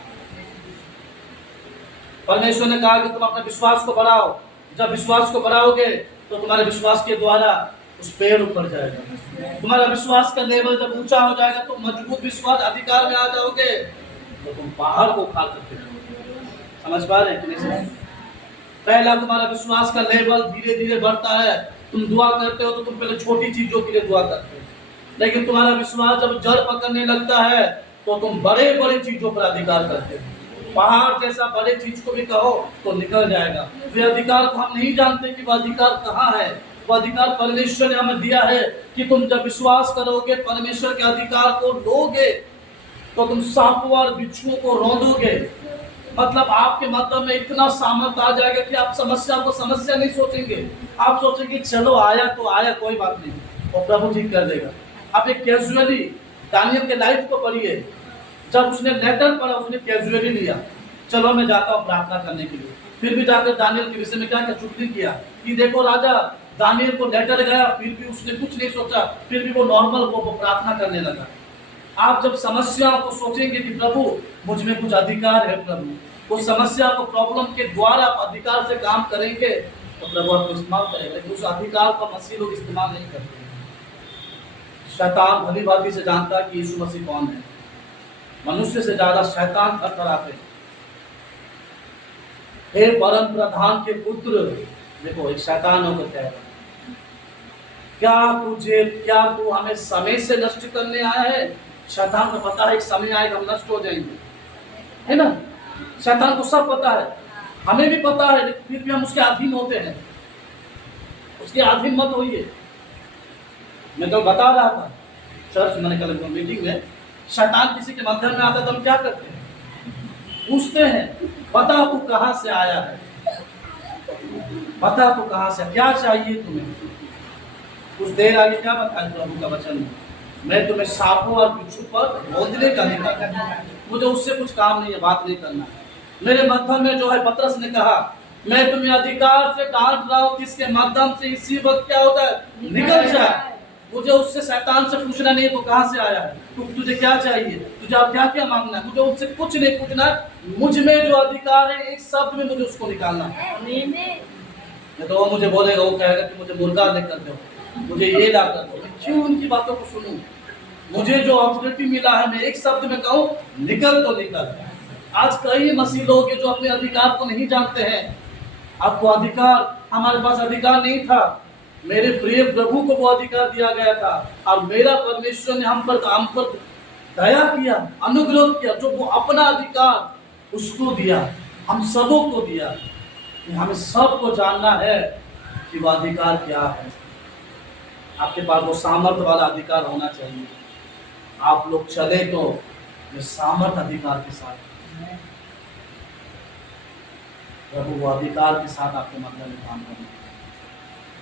परमेश्वर ने कहा कि तुम अपने विश्वास को बढ़ाओ। जब विश्वास को बढ़ाओगे तो तुम्हारे विश्वास के द्वारा उस पेड़ ऊपर जाएगा। तुम्हारा विश्वास का लेवल जब ऊंचा हो जाएगा तो मजबूत विश्वास, अधिकार में आ जाओगे, तो तुम पहाड़ को उखाड़ करके जाओगे। समझ पा रहे हैं कि नहीं? पहला तुम्हारा विश्वास का लेवल धीरे धीरे बढ़ता है। तुम दुआ करते हो तो तुम पहले छोटी चीजों के लिए दुआ करते हो, लेकिन तुम्हारा विश्वास जब जड़ पकड़ने लगता है तो तुम बड़े बड़े चीजों पर अधिकार करते हो। पहाड़ जैसा बड़े चीज को भी कहो तो निकल जाएगा। वे अधिकार को हम नहीं जानते कि वो अधिकार कहाँ है। वो अधिकार परमेश्वर ने हमें दिया है कि तुम जब विश्वास करोगे, परमेश्वर के अधिकार को लोगे, तो तुम सांपों और बिच्छुओं को रौंदोगे। मतलब आपके मतलब में इतना सामर्थ आ जाएगा कि आप समस्या को समस्या नहीं सोचेंगे। आप सोचेंगे चलो आया तो आया, कोई बात नहीं, और प्रभु ठीक कर देगा। आप एक कैजुअली दानियल के लाइफ को पढ़िए। जब उसने लेटर पढ़ा, उसने कैजुअली लिया, चलो मैं जाता हूँ प्रार्थना करने के लिए। फिर भी जाकर दानियल के विषय में क्या चुगली किया कि देखो राजा, दानियल को लेटर गया, फिर भी उसने कुछ नहीं सोचा, फिर भी वो नॉर्मल वो प्रार्थना करने लगा। आप जब समस्या को सोचेंगे कि प्रभु मुझ में कुछ अधिकार है, प्रभु उस समस्या को, प्रॉब्लम के द्वारा आप अधिकार से काम करेंगे तो प्रभु आपको इस्तेमाल करेगा। लेकिन उस अधिकार का मसीह लोग इस्तेमाल नहीं करते। शैतान भली भांति से जानता है कि यीशु मसीह कौन है। मनुष्य से ज्यादा शैतान थरथराते हैं। हे परम प्रधान के पुत्र, देखो एक शैतान होकर कह रहा, क्या तू हमें समय से नष्ट करने आया है? शैतान को पता है एक समय आएगा हम नष्ट हो जाएंगे, है ना? शैतान को सब पता है, हमें भी पता है, लेकिन फिर भी हम उसके अधीन होते हैं। उसके अधीन मत होइए। मैं तो बता रहा था चर्च, मैंने कल मीटिंग में, शैतान किसी के मध्य में आता तो हम क्या करते हैं? पूछते हैं, बता तू कहाँ से आया है, बता तू कहाँ से, क्या चाहिए तुम्हें? कुछ देर आगे क्या बताया प्रभु का वचन में, मैं तुम्हें सांपों और बिच्छू पर बोझने का अधिकार, मुझे उससे कुछ काम नहीं है, बात नहीं करना है। मेरे मध्यम में जो है पतरस ने कहा, मैं तुम्हें अधिकार से डांट रहा हूँ, किसके माध्यम से इसी वक्त क्या होता है, निकल जाए। मुझे उससे शैतान से पूछना नहीं तो कहाँ से आया है, तुझे क्या चाहिए, तुझे आप क्या क्या मांगना है, मुझे उससे कुछ नहीं पूछना। मुझ में जो अधिकार है एक शब्द में मुझे उसको निकालना है। नहीं तो वो मुझे बोलेगा, वो कहेगा कि मुझे मुर्गा लेकर दो, मुझे ये ला कर दो। क्यों उनकी बातों को सुनूं? मुझे जो ऑथोरिटी मिला है, मैं एक शब्द में कहूँ, निकल तो निकल। आज कई मसीह लोग जो अपने अधिकार को नहीं जानते हैं। आपको अधिकार, हमारे पास अधिकार नहीं था, मेरे प्रिय प्रभु को वो अधिकार दिया गया था, और मेरा परमेश्वर ने हम पर दया किया, अनुग्रह किया, जो वो अपना अधिकार उसको दिया, हम सबों को दिया। हमें सबको जानना है कि वो अधिकार क्या है। आपके पास वो सामर्थ्य वाला अधिकार होना चाहिए। आप लोग चले तो ये सामर्थ्य अधिकार के साथ, प्रभु वो अधिकार के साथ आपके मतलब में काम करना।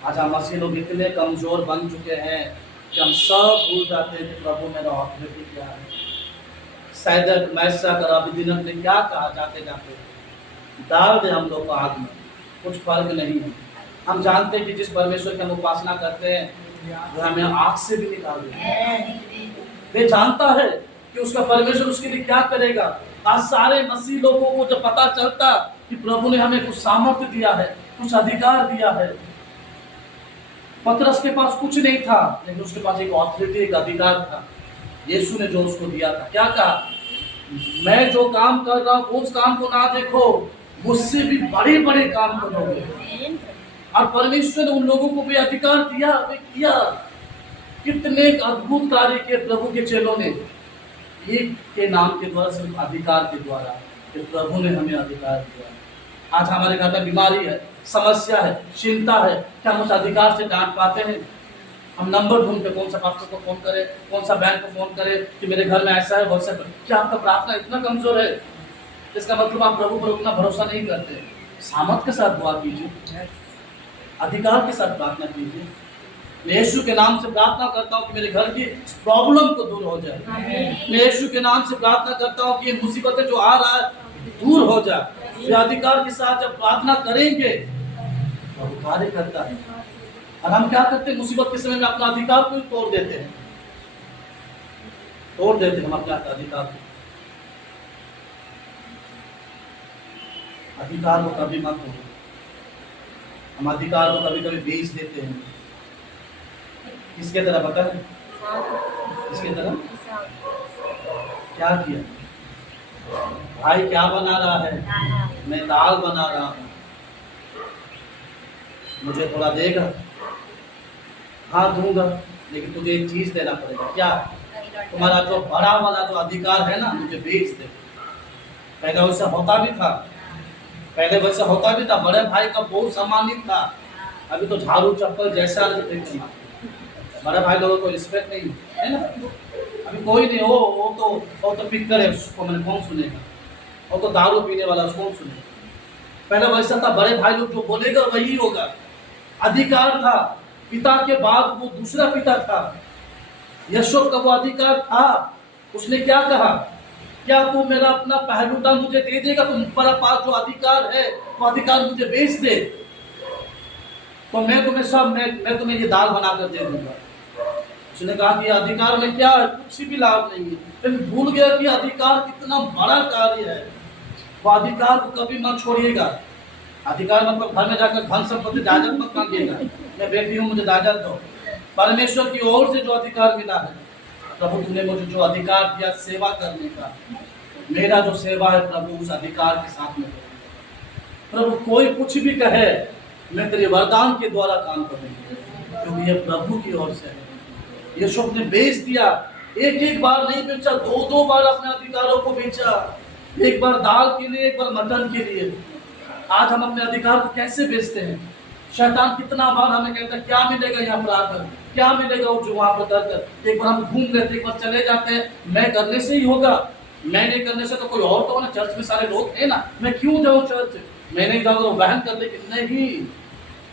आज हम मसीह लोग इतने कमजोर बन चुके हैं कि हम सब भूल जाते हैं कि प्रभु मेरा ऑथोरिटी क्या है। सैदक मैसा कर अभिदिनक ने क्या कहा, जाते जाते डाल दे हम लोग को आग में, कुछ फर्क नहीं है। हम जानते हैं कि जिस परमेश्वर की हम उपासना करते हैं वो हमें आग से भी निकाल देगा। वे जानता है कि उसका परमेश्वर उसके लिए क्या करेगा। आज सारे मसीह लोगों को जब पता चलता कि प्रभु ने हमें कुछ सामर्थ्य दिया है, कुछ अधिकार दिया है। पतरस के पास कुछ नहीं था, लेकिन उसके पास एक ऑथोरिटी, एक अधिकार था। यीशु ने जो उसको दिया था, क्या कहा, मैं जो काम कर रहा हूँ उस काम को ना देखो, मुझसे भी बड़े बड़े काम करोगे। और परमेश्वर ने उन लोगों को भी अधिकार दिया, वे किया। कितने अद्भुत कार्य किए प्रभु के चेलों ने, एक के नाम के द्वारा, सिर्फ अधिकार के द्वारा, कि प्रभु ने हमें अधिकार दिया। आज हमारे घर में बीमारी है, समस्या है, चिंता है, क्या हम उस अधिकार से डांट पाते हैं? हम नंबर ढूंढते, कौन सा पास्टर को फोन करे, कौन सा बैंक को फोन करे कि मेरे घर में ऐसा है, वैसा है। क्या आपका प्रार्थना इतना कमजोर है? इसका मतलब आप प्रभु पर उतना भरोसा नहीं करते। सामर्थ के साथ दुआ कीजिए, अधिकार के साथ प्रार्थना कीजिए। मैं यीशु के नाम से प्रार्थना करता हूँ कि मेरे घर की प्रॉब्लम को दूर हो जाए। मैं यीशु के नाम से प्रार्थना करता हूँ कि ये मुसीबतें जो आ रहा है दूर हो जाए। ये अधिकार के साथ जब प्रार्थना करेंगे तो कार्य करता है। और हम क्या करते हैं, मुसीबत के समय में अपना अधिकार को तोड़ देते हैं, हम अपना अधिकार को। अधिकार को कभी मत तोड़ो। हम अधिकार को कभी कभी बेच देते हैं। किसके तरह पता है? किसके तरह? क्या किया भाई? क्या बना रहा है? मैं दाल बना रहा हूँ, मुझे थोड़ा देगा? हाँ दूंगा, लेकिन तुझे एक चीज देना पड़ेगा। क्या? तुम्हारा जो बड़ा वाला जो अधिकार है ना, मुझे बेच दे। पहले वैसा होता भी था, बड़े भाई का बहुत सम्मानित था। अभी तो झाड़ू चप्पल जैसा बड़े भाई लोगों को रिस्पेक्ट नहीं है ना। अभी कोई नहीं हो, वो तो पिक्चर है, उसको मैंने कौन सुनेगा? वो तो दारू पीने वाला, उसको कौन सुनेगा? पहले वैसा था, बड़े भाई लोग जो बोलेगा वही होगा। अधिकार था, पिता के बाद वो दूसरा पिता था। यशोद का वो अधिकार था। उसने क्या कहा, क्या तू मेरा अपना पहलूटा मुझे दे देगा? तुम पर पास जो अधिकार है वो अधिकार मुझे बेच दे तो मैं तुम्हें ये दाल बनाकर दे दूंगा। उसने कहा कि अधिकार में क्या है, कुछ भी लाभ नहीं है। फिर भूल गया कि अधिकार कितना बड़ा कार्य है। वो अधिकार को कभी मत छोड़िएगा। अधिकार मतलब घर में जाकर धन संपत्ति जायदाद मत मांगिएगा, मैं बेटी हूँ मुझे जायदाद दो। परमेश्वर की ओर से जो अधिकार मिला है प्रभु तूने मुझे जो अधिकार दिया सेवा करने का, मेरा जो सेवा है प्रभु उस अधिकार के साथ में करूंगा। प्रभु कोई कुछ भी कहे, मैं तेरे वरदान के द्वारा काम करूंगा, क्योंकि ये प्रभु की ओर से है। यीशु ने बेच दिया, एक एक बार नहीं बेचा, दो दो बार अपने अधिकारों को बेचा। एक बार दाल के लिए, एक बार मटन के लिए। आज हम अपने अधिकार को कैसे बेचते हैं? शैतान कितना बार हमें कहता है क्या मिलेगा यहाँ पर आकर, क्या मिलेगा वो जो वहां पर कर। एक बार हम घूम लेते, एक बार चले जाते हैं, मैं करने से ही होगा, मैं नहीं करने से तो कोई और तो ना, चर्च में सारे लोग हैं ना, मैं क्यों जाऊँ चर्च, मैं नहीं जाऊँगा, वो बहन कर दे। नहीं,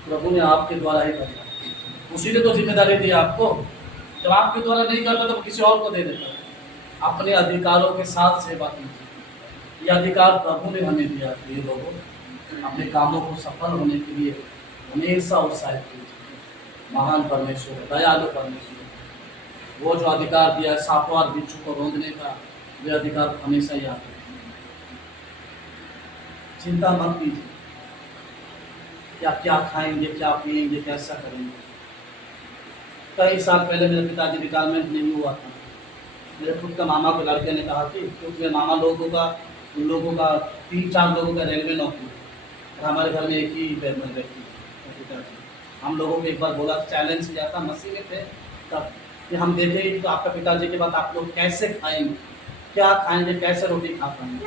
प्रभु ने आपके द्वारा ही करना, उसी ने तो जिम्मेदारी दी आपको। जब आपके द्वारा नहीं करता तो किसी और को दे देता है। अपने अधिकारों के साथ सेवा कीजिए, यह अधिकार प्रभु ने हमें दिया। प्रिय लोगों, अपने कामों को सफल होने के लिए हमेशा उत्साहित कीजिए। महान परमेश्वर, दयालु परमेश्वर, वो जो अधिकार दिया है सांपों और बिच्छू को रोकने का, वे अधिकार हमेशा याद रखें। चिंता मत कीजिए कि आप क्या खाएंगे, क्या पिएंगे, कैसा करेंगे। कई साल पहले मेरे पिताजी रिटायरमेंट नहीं हुआ था, मेरे खुद का मामा के लड़के ने कहा कि क्योंकि मेरे मामा लोगों का 3-4 लोगों का रेलवे नौकरी, और हमारे घर में एक ही व्यक्ति पिताजी। हम लोगों को एक बार बोला, चैलेंज किया था, मसीह में थे तब, कि हम देखेंगे तो आपका पिताजी के बाद आप लोग कैसे खाएंगे, क्या खाएंगे, कैसे रोटी खा पाएंगे।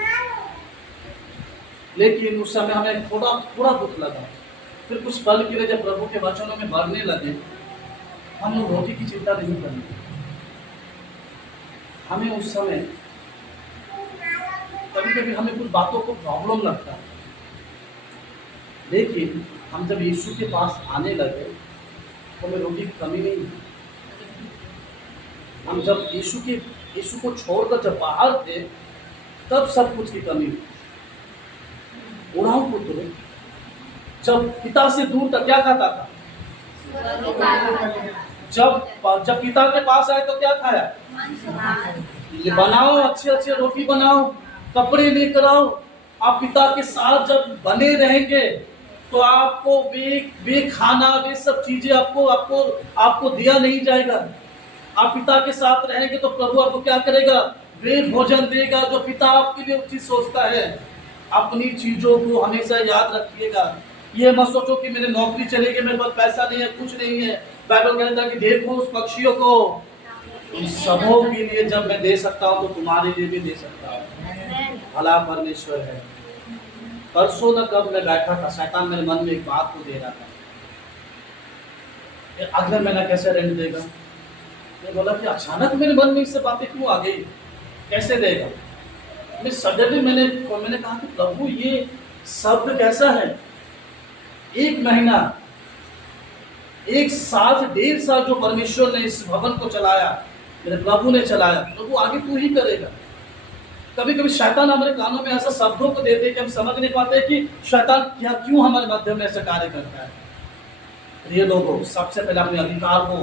लेकिन उस समय हमें थोड़ा दुख लगा। फिर कुछ पल के लिए जब प्रभु के वचनों में बढ़ने लगे, हम लोग रोटी की चिंता नहीं करनी। हमें उस समय कभी कभी हमें कुछ बातों को प्रॉब्लम लगता है, लेकिन हम जब यीशु के पास आने लगे तो हमें रोटी की कमी नहीं। हम जब यीशु को छोड़कर जब बाहर थे, तब सब कुछ की कमी हुई। उड़ाऊ पुत्र जब पिता से दूर तक क्या खाता था? जब पिता के पास आए तो क्या खाया? बनाओ, अच्छे रोटी बनाओ, कपड़े लेकर आओ। आप पिता के साथ जब बने रहेंगे तो आपको वे खाना, वे सब चीजें आपको दिया नहीं जाएगा। आप पिता के साथ रहेंगे तो प्रभु आपको क्या करेगा? वे भोजन देगा जो पिता आपके लिए उचित सोचता है। अपनी चीजों को हमेशा याद रखिएगा। ये मत सोचो कि मेरी नौकरी चलेगी, मेरे पास पैसा नहीं है, कुछ नहीं है। बाइबल कहता है कि देखो उस पक्षियों को, उन सबों के लिए जब मैं दे सकता हूँ तो तुम्हारे लिए भी दे सकता हूँ। भला परमेश्वर है। परसों न कब मैं बैठा था, शैतान मेरे मन में एक बात को दे रहा था, अगले महीना कैसे रेंट देगा। मैं बोला कि अचानक मेरे मन में इससे बातें क्यों आ गई, कैसे देगा। मैं सडनली मैंने कहा कि प्रभु ये शब्द कैसा है। 1 महीना, 1 साल से 1.5 साल जो परमेश्वर ने इस भवन को चलाया, मेरे प्रभु ने चलाया, प्रभु आगे तू ही करेगा। कभी कभी शैतान हमारे कानों में ऐसा शब्दों को देते कि हम समझ नहीं पाते कि शैतान क्यों हमारे मध्य में ऐसा कार्य करता है। प्रिय लोगों, सबसे पहले अपने अधिकार को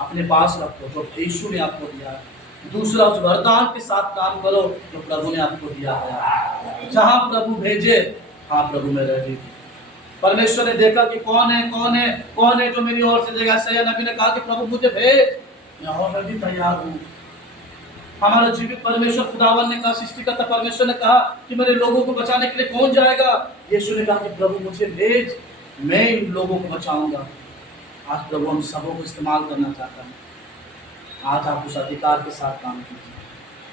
अपने पास रखो जो यीशु ने आपको दिया है। दूसरा, उस वरदान के साथ काम करो जो प्रभु ने आपको दिया है। जहां प्रभु भेजे, हाँ प्रभु मैं रेडी। परमेश्वर ने देखा कि कौन है जो मेरी ओर से देगा। सैयद नबी ने कहा कि प्रभु मुझे भेज, मैं ऑलरेडी तैयार हूँ। हमारा जीवित परमेश्वर खुदावन ने कहा, सृष्टिकर्ता परमेश्वर ने कहा कि मेरे लोगों को बचाने के लिए कौन जाएगा। यीशु ने कहा कि प्रभु मुझे भेज, मैं इन लोगों को बचाऊंगा। आज प्रभु हम सबों को इस्तेमाल करना चाहता है। आज आप उस अधिकार के साथ काम कीजिए,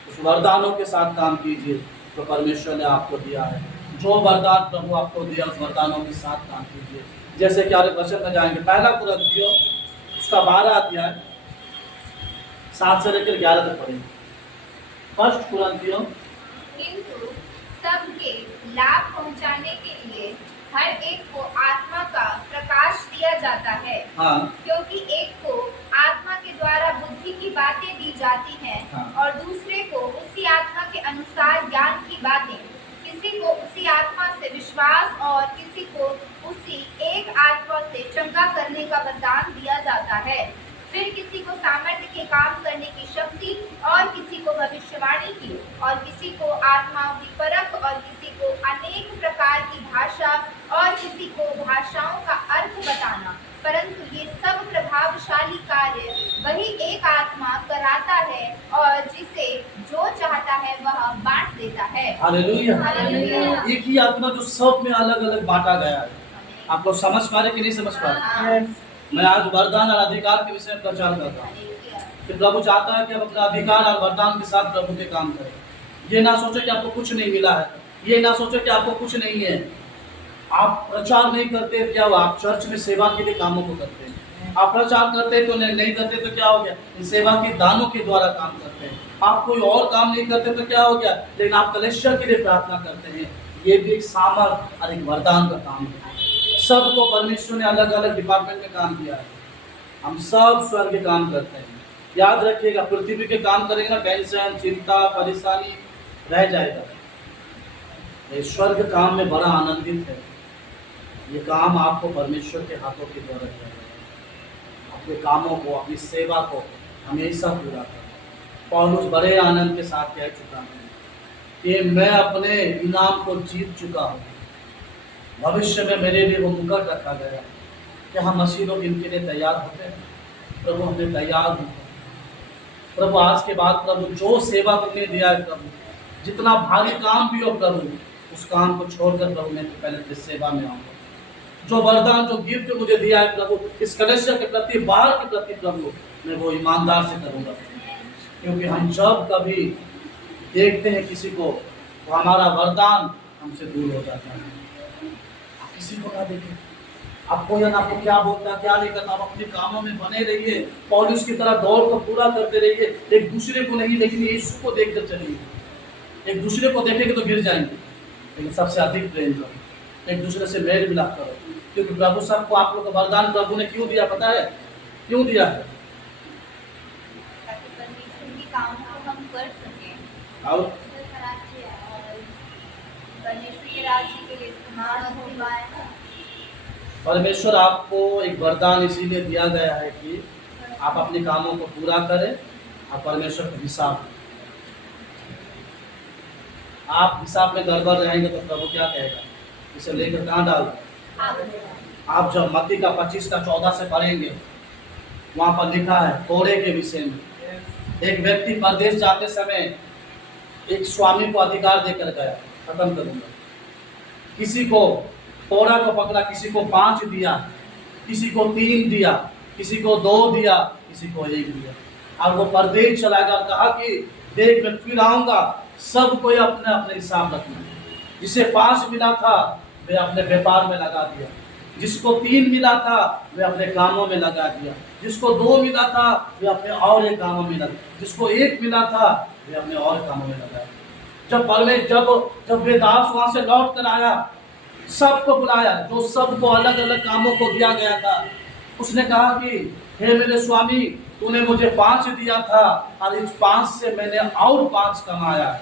उस वरदानों के साथ काम कीजिए जो परमेश्वर ने आपको दिया है। जो वरदान प्रभु आपको दिया, उस वरदानों के साथ काम कीजिए। जैसे कि आगे वचन में जाएंगे, 1 कुरिन्थियों उसका 12 अध्याय 7 से लेकर 11 तक पढ़ेंगे। 1 कुरिन्थियों। किंतु सबके लाभ पहुंचाने के लिए हर एक को आत्मा का प्रकाश दिया जाता है। हाँ। क्योंकि एक को आत्मा के द्वारा बुद्धि की बातें दी जाती हैं, हाँ। और दूसरे को उसी आत्मा के अनुसार ज्ञान की बातें। किसी को उसी आत्मा से विश्वास और किसी को उसी एक आत्मा से चंगा करने का वरदान दिया जाता है। फिर किसी को सामर्थ्य के काम करने की शक्ति, और किसी को भविष्यवाणी की, और किसी को आत्माओं की परख, और किसी को अनेक प्रकार की भाषा, और किसी को भाषाओं का अर्थ बताना। परंतु ये सब प्रभावशाली कार्य वही एक आत्मा कराता है और जिसे जो चाहता है वह बांट देता है। हालेलुया। हालेलुया। एक ही आत्मा जो सब में अलग अलग बांटा गया है। आप लोग समझ पा रहे कि नहीं समझ पा रहे? मैं आज वरदान और अधिकार के विषय में प्रचार कर रहा हूँ कि प्रभु चाहता है कि हम अपना अधिकार और वरदान के साथ प्रभु के काम करें। ये ना सोचो कि आपको कुछ नहीं मिला है, ये ना सोचो कि आपको कुछ नहीं है। आप प्रचार नहीं करते क्या हुआ? आप चर्च में सेवा के लिए कामों को करते हैं। आप प्रचार करते तो नहीं करते तो क्या हो गया? इन सेवा के दानों के द्वारा काम करते हैं। आप कोई और काम नहीं करते तो क्या हो गया? लेकिन आप कलेक्शन के लिए प्रार्थना करते हैं। ये भी एक सामर्थ और एक वरदान का काम है। सबको परमेश्वर ने अलग अलग डिपार्टमेंट में काम किया है। हम सब स्वर्ग के काम करते हैं। याद रखिएगा, पृथ्वी के काम करेंगे ना, टेंशन, चिंता, परेशानी रह जाएगा। ये स्वर्ग काम में बड़ा आनंदित है। ये काम आपको परमेश्वर के हाथों के द्वारा किया जाएगा। अपने कामों को, अपनी सेवा को हमेशा पूरा करें। पौलुस बड़े आनंद के साथ कह चुका है कि मैं अपने इनाम को जीत चुका हूँ। भविष्य में मेरे लिए वो मुकुट रखा गया। क्या हम मसीह लोग इनके लिए तैयार होते हैं? प्रभु हमें तैयार होते हैं। प्रभु आज के बाद प्रभु जो सेवा तुमने दिया है प्रभु, जितना भारी काम भी हो प्रभु, उस काम को छोड़कर प्रभु मैं पहले तेरी सेवा में आऊँगा। जो वरदान, जो गिफ्ट मुझे दिया है प्रभु, इस कलेक्शन के प्रति, बाहर के प्रति प्रभु, मैं वो ईमानदार से करूँगा। क्योंकि हम जब कभी देखते हैं किसी को, तो हमारा वरदान हमसे दूर हो जाता है। आप किसी को ना देखें, आपको या आपको क्या बोलता, क्या नहीं करता, आप अपने कामों में बने रहिए। पौलुस की तरह दौड़ को पूरा करते रहिए। एक दूसरे को नहीं, लेकिन यीशु को देखकर चलिए। एक दूसरे को देखेंगे तो गिर जाएंगे, लेकिन सबसे अधिक प्रेम करो, एक दूसरे से मेल मिलाप करो। क्योंकि प्रभु सबको आप लोग का वरदान प्रभु ने क्यों दिया पता है? क्यों दिया है? ताकि परमेश्वर के काम को हम कर सकें और परमेश्वर के राज्य के लिए इस्तेमाल हो पाए। परमेश्वर आपको एक वरदान इसीलिए दिया गया है कि आप अपने कामों को पूरा करें और परमेश्वर का हिसाब। आप हिसाब में गड़बड़ रहेंगे तो प्रभु क्या कहेगा? इसे लेकर कहाँ डाल? आप जब मत्ती का 25 का 14 से पढ़ेंगे, वहाँ पर लिखा है कोड़े के विषय में। एक व्यक्ति परदेश जाते समय एक स्वामी को अधिकार देकर गया। खत्म करूंगा। किसी को कोड़ा को पकड़ा, किसी को 5 दिया, किसी को 3 दिया, किसी को 2 दिया, किसी को 1 दिया। और वो परदेश चला गया, कहा कि देख मैं फिर आऊंगा, सब कोई अपने अपने हिसाब रखना। जिसे 5 मिला था वे अपने व्यापार में लगा दिया, जिसको 3 मिला था वे अपने कामों में लगा दिया, जिसको 2 मिला था वे अपने और एक कामों में लगा, जिसको 1 मिला था वे अपने और कामों में लगा। जब वे दास वहां से लौट कर आया, सबको बुलाया, जो सबको अलग अलग कामों को दिया गया था। उसने कहा कि हे मेरे स्वामी, तूने मुझे 5 दिया था और इस 5 से मैंने और 5 कमाया।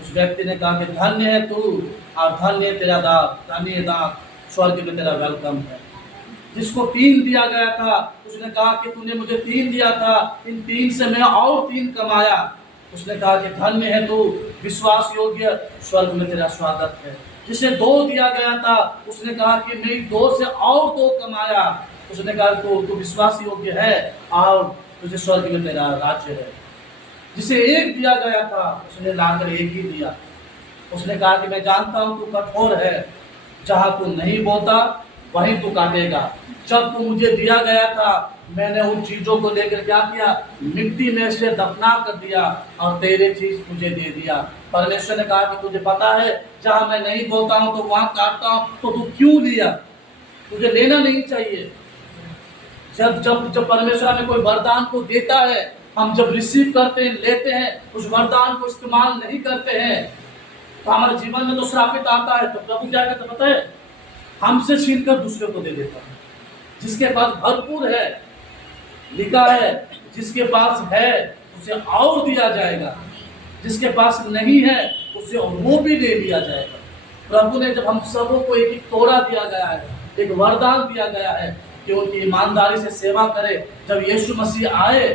उस व्यक्ति ने कहा कि धन्य है तू और धन्य है तेरा दास, धन्य है दास, स्वर्ग में तेरा वेलकम है। जिसको 3 दिया गया था, उसने कहा कि तूने मुझे 3 दिया था, इन 3 से मैं और 3 कमाया। उसने कहा कि धन्य है तू, विश्वास योग्य, स्वर्ग में तेरा स्वागत है। जिसे 2 दिया गया था, उसने कहा कि मैं 2 से और 2 कमाया। उसने कहा तू विश्वास योग्य है और तुझे स्वर्ग में तेरा राज्य है। जिसे 1 दिया गया था, उसने लाकर 1 ही दिया। उसने कहा कि मैं जानता हूँ तू कठोर है, जहाँ तू नहीं बोता वहीं तू काटेगा। जब तू मुझे दिया गया था, मैंने उन चीजों को लेकर क्या किया? मिट्टी में से दफना कर दिया और तेरे चीज तुझे दे दिया। परमेश्वर ने कहा कि तुझे पता है जहाँ मैं नहीं बोलता हूँ तो वहां काटता हूँ, तो तू क्यों लिया? तुझे लेना नहीं चाहिए। जब परमेश्वर हमें कोई वरदान को देता है, हम जब रिसीव करते हैं, लेते हैं, उस वरदान को इस्तेमाल नहीं करते हैं तो हमारे जीवन में तो श्रापित आता है। तो प्रभु क्या कहता पता है? हमसे छीनकर दूसरे को दे देता है। जिसके पास भरपूर है, लिखा है जिसके पास है उसे और दिया जाएगा, जिसके पास नहीं है उसे वो भी दे दिया जाएगा। प्रभु ने जब हम सबों को एक तोड़ा दिया गया है, एक वरदान दिया गया है कि उनकी ईमानदारी से सेवा करे। जब यीशु मसीह आए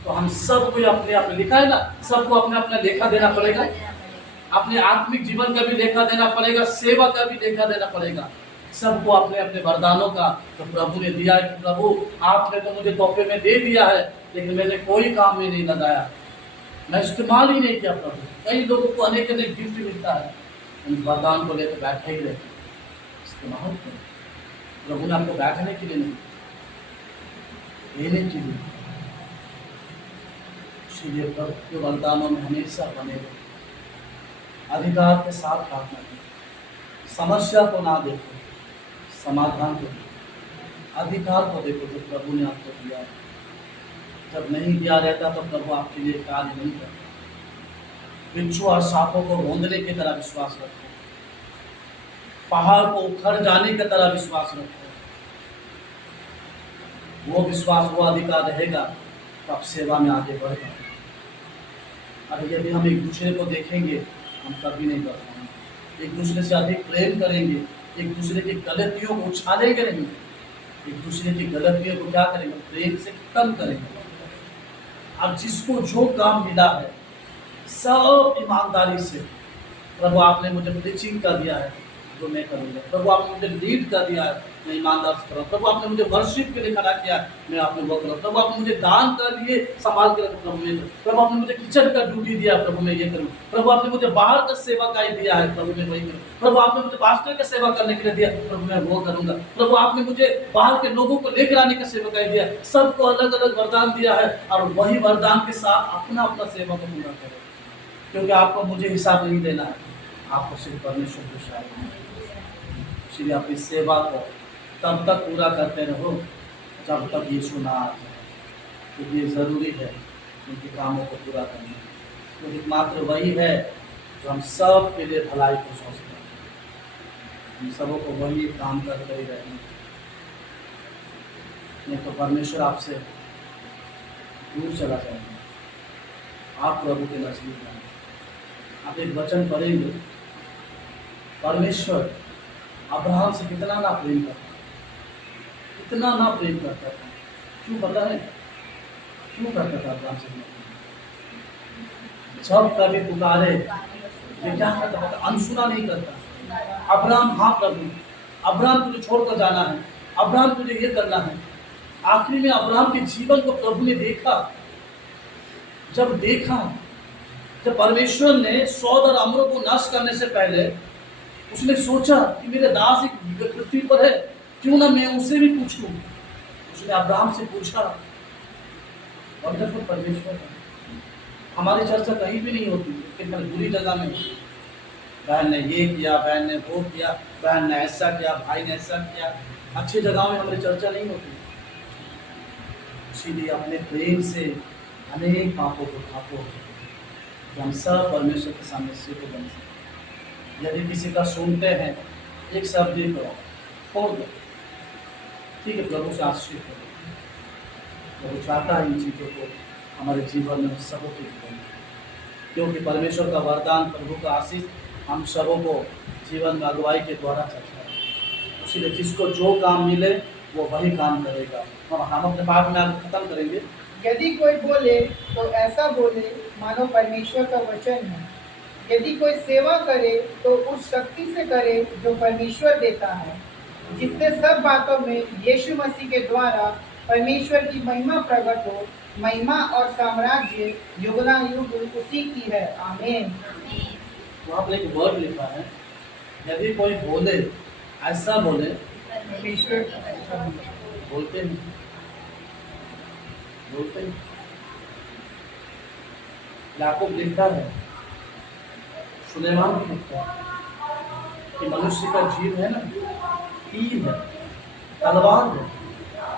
तो हम सबको अपने अपने, लिखा है ना, सबको अपने अपने लेखा देना पड़ेगा। अपने आत्मिक जीवन का भी लेखा देना पड़ेगा, सेवा का भी लेखा देना पड़ेगा। सबको अपने अपने वरदानों का तो प्रभु ने दिया है कि प्रभु आपने तो मुझे तोहफे में दे दिया है, लेकिन मैंने कोई काम में नहीं लगाया, मैं इस्तेमाल ही नहीं किया प्रभु। कई लोगों को अनेक अनेक गिफ्ट मिलता है, उन वरदान को लेकर बैठे ही रहते, इस्तेमाल करो। प्रभु ने आपको बैठने के लिए नहीं, देने के लिए। इसलिए प्रभु के वरदानों में हमेशा बने रहो, अधिकार के साथ प्रार्थना करो, समस्या को ना देखो, समाधान को देखो, अधिकार को देखो जो प्रभु ने आपको दिया है। जब नहीं दिया रहता तो प्रभु आपके लिए कार्य नहीं करता। बिच्छू और सांपों को रोंदने की तरह विश्वास रखो, पहाड़ को उखड़ जाने की तरह विश्वास रखो। वो विश्वास, वो अधिकार रहेगा तो आप सेवा में आगे बढ़ पाएंगे। अरे यदि हम एक दूसरे को देखेंगे, हम कभी नहीं कर पाएंगे। एक दूसरे से अधिक प्रेम करेंगे, एक दूसरे की गलतियों को उछालेंगे नहीं, एक दूसरे की गलतियों को क्या करेंगे, प्रेम से कम करेंगे। अब जिसको जो काम मिला है सब ईमानदारी से, प्रभु आपने मुझे प्रीचिंग कर दिया है जो मैं करूँगा, प्रभु आपने मुझे लीड कर दिया है मैं ईमानदार से करूँ, प्रभु आपने मुझे वर्शिप के लिए खड़ा किया है मैं आपने वो करूँ, प्रभु आपने मुझे दान कर लिए संभाल के रखो प्रभु मैं, प्रभु आपने मुझे किचन का ड्यूटी दिया प्रभु मैं ये करूँ, प्रभु आपने मुझे बाहर का सेवा का दिया है प्रभु मैं वही करूँ, प्रभु आपने मुझे पास्टर का सेवा करने के लिए दिया प्रभु मैं वो करूँगा, प्रभु आपने मुझे बाहर के लोगों को लेकर आने का सेवा का दिया, सबको अलग अलग वरदान दिया है और वही वरदान के साथ अपना अपना सेवा को पूरा करो, क्योंकि आपको मुझे हिसाब नहीं देना है, आपको सिर्फ परमेश्वर को शायद। इसलिए अपनी सेवा को तब तक पूरा करते रहो जब तक यीशु ना आ जाए, क्योंकि ये ज़रूरी है उनके कामों को पूरा करना, क्योंकि मात्र वही है जो हम सब के लिए भलाई को सोचते हैं। हम सबों को वही काम करते ही रहेंगे, नहीं तो परमेश्वर आपसे दूर चला जाएगा, आप प्रभु के नजदीक हैं। आप एक वचन पढ़ेंगे, परमेश्वर अब्राहम से कितना ना प्रेम करता, इतना ना प्रेम करता था। क्यों पता है क्यों करता था अब्राहम से? जब कभी पुकारे ये क्या करता था, अनसुना नहीं करता। अब्राहम, हाँ प्रभु, अब्राहम तुझे छोड़कर जाना है, अब्राहम तुझे ये करना है। आखिरी में अब्राहम के जीवन को प्रभु ने देखा, जब परमेश्वर ने सौद और अम्र को नाश करने से पहले उसने सोचा कि मेरे दास एक पृथ्वी पर है, क्यों ना मैं उसे भी पूछूं। उसने अब्राहम से पूछा। वंडरफुल परमेश्वर है। हमारी चर्चा कहीं भी नहीं होती, लेकिन बुरी जगह में बहन ने ये किया, बहन ने वो किया, बहन ने ऐसा किया, भाई ने ऐसा किया, अच्छी जगहों में हमारी चर्चा नहीं होती। इसीलिए अपने प्रेम से अनेक पापों को ढांको, हम सब परमेश्वर के सामने सिर को बन सके। यदि किसी का सुनते हैं, एक शब्द नहीं करो, छोड़ दो, ठीक है, प्रभु से आश्रित करो। प्रभु चाहता है इन चीज़ों को हमारे जीवन में सबों के लिए, क्योंकि परमेश्वर का वरदान, प्रभु का आशीष हम सबों को जीवन में अगुवाई के द्वारा चलता है। इसलिए जिसको जो काम मिले वो वही काम करेगा। और हम अपने पाठ में आगे खत्म करेंगे। यदि कोई बोले तो ऐसा बोले मानो परमेश्वर का वचन है। यदि कोई सेवा करे तो उस शक्ति से करे जो परमेश्वर देता है, जिससे सब बातों में यीशु मसीह के द्वारा परमेश्वर की महिमा प्रकट हो। महिमा और साम्राज्य युगानुयुग उसी की है। आमीन। वहाँ पर एक वर्ड लिखा है, यदि कोई बोले, ऐसा बोले, परमेश्वर बोलते हैं याकूब लिखता है, सुलेमान लिखता है कि मनुष्य का जीव है ना, तीर है, तलवार है।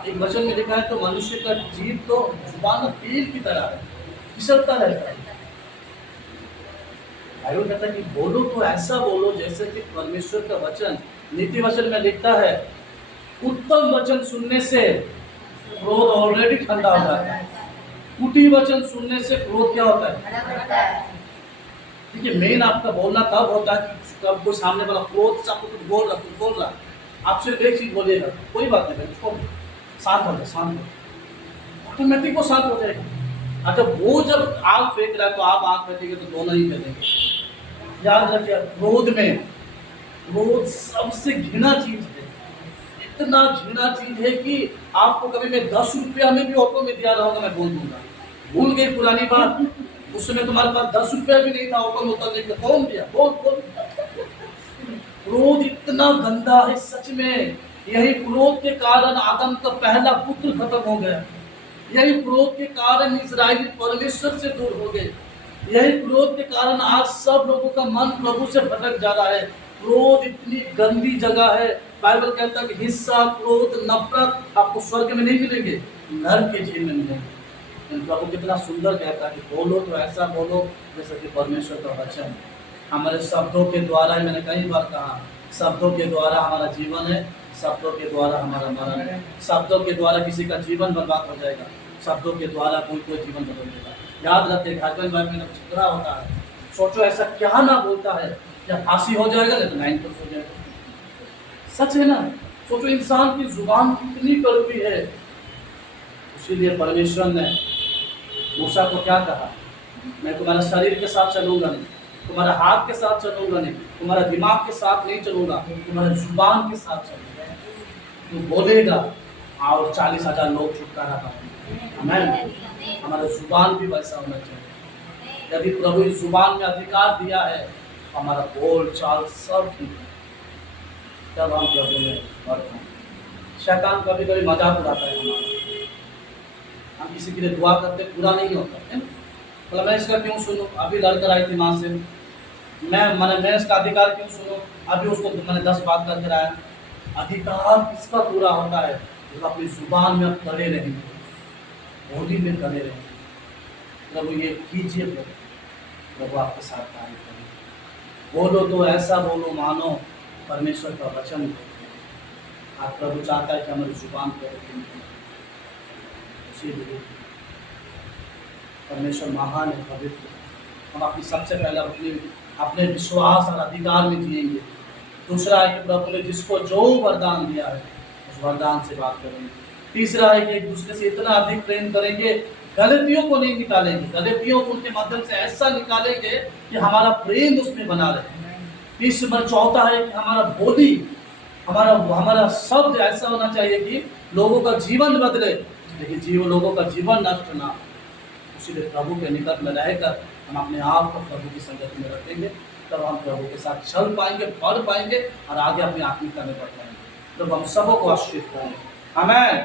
एक वचन में लिखा है तो मनुष्य का जीव तो जुबान तीर की तरह है, फिसलता रहता है। बाइबल कहता है कि बोलो तो ऐसा बोलो जैसे कि परमेश्वर का वचन। नीति वचन में लिखता है, उत्तम वचन सुनने से क्रोध ऑलरेडी ठंडा हो जाता है, कुटी वचन सुनने से क्रोध क्या होता है? देखिए, मेन आपका बोलना तब होता है कि कब कोई सामने वाला क्रोध से आपको कुछ बोल रहा, आप सिर्फ एक चीज बोलिएगा, कोई बात नहीं, उसको शांत हो जाए, ऑटोमेटिक वो शांत हो जाएगा। अच्छा, वो जब आग फेंक रहा है तो आप आग फेंकेंगे तो दोनों ही फेंकेंगे। याद रखिए, क्रोध में क्रोध सबसे घृणा चीज है, इतना घृणा चीज है कि आपको कभी मैं 10 रुपया में भी ऑटो में दिया रहोगा मैं बोल दूंगा। भूल गई पुरानी बात, उस समय तुम्हारे पास 10 रुपया भी नहीं था ऑटो में उतरने के, कौन दिया? बोल बोल। क्रोध इतना गंदा है सच में। यही क्रोध के कारण आदम का पहला पुत्र खत्म हो गया। यही क्रोध के कारण इस्राएली परमेश्वर से दूर हो गए। यही क्रोध के कारण आज सब लोगों का मन प्रभु से भटक जा रहा है। क्रोध इतनी गंदी जगह है, बाइबल कहता है कि हिस्सा, क्रोध, नफरत आपको स्वर्ग में नहीं मिलेंगे, नरक के झील में मिलेंगे। लेकिन प्रभु कितना सुंदर कहता है कि बोलो तो ऐसा बोलो जैसे कि परमेश्वर का वचन। हमारे शब्दों के द्वारा, मैंने कई बार कहा, शब्दों के द्वारा हमारा जीवन है, शब्दों के द्वारा हमारा मरण है। शब्दों के द्वारा किसी का जीवन बर्बाद हो जाएगा, शब्दों के द्वारा कोई जीवन बदल देगा। याद रखते, हस्बैंड वाइफ में झगड़ा होता है, सोचो ऐसा क्या ना बोलता है, क्या फांसी हो जाएगा नहीं तो 9 हो जाएगा। सच है ना? सोचो इंसान की जुबान कितनी कड़वी है। इसीलिए परमेश्वर ने मूसा को क्या कहा, मैं तुम्हारे शरीर के साथ चलूंगा नहीं, तुम्हारे हाथ के साथ चलूंगा नहीं, तुम्हारे दिमाग के साथ नहीं चलूंगा, तुम्हारे जुबान के साथ चलूंगा। तू बोलेगा और 40,000 लोग छुटकारा पाएंगे। आमीन। हमारा जुबान भी वैसा होना चाहिए। यदि प्रभु इस जुबान में अधिकार दिया है तो हमारा बोल चाल सब ठीक है, तब हम प्रभु में बढ़ते हैं। शैतान कभी कभी मजाक उड़ाता है हमारा, हम किसी के लिए दुआ करते पूरा नहीं होता है। मतलब मैं इसका क्यों सुनूं, अभी लड़कर आई थी माँ से, मैं इसका अधिकार क्यों सुनूं, अभी उसको मैंने 10 बात करके आया। अधिकार किसका पूरा होता है? जो अपनी जुबान में आप करे रहेंगे, होली में करे रहेंगे। प्रभु ये कीजिए, प्रभु आपके साथ कार्य करें। बोलो तो ऐसा बोलो मानो परमेश्वर का वचन हो। आप प्रभु चाहता है कि हमारी जुबान पर इसीलिए परमेश्वर महान है, पवित्र। हम अपनी सबसे पहले अपने विश्वास और अधिकार में जिएंगे। दूसरा है कि प्रभु ने जिसको जो वरदान दिया है उस वरदान से बात करेंगे। तीसरा है कि एक दूसरे से इतना अधिक प्रेम करेंगे, गलतियों को नहीं निकालेंगे, गलतियों को उनके माध्यम से ऐसा निकालेंगे कि हमारा प्रेम उसमें बना रहे। तीसरा नंबर चौथा है कि हमारा बोली, हमारा शब्द ऐसा होना चाहिए कि लोगों का जीवन बदले, लेकिन लोगों का जीवन नष्ट ना। इसीलिए प्रभु के निकट में रहकर हम अपने आप को प्रभु की संगत में रखेंगे, तब हम प्रभु के साथ चल पाएंगे, बढ़ पाएंगे और आगे अपनी आत्मिकता में बढ़ पाएंगे। तो हम सबों को आशीष करें। आमीन।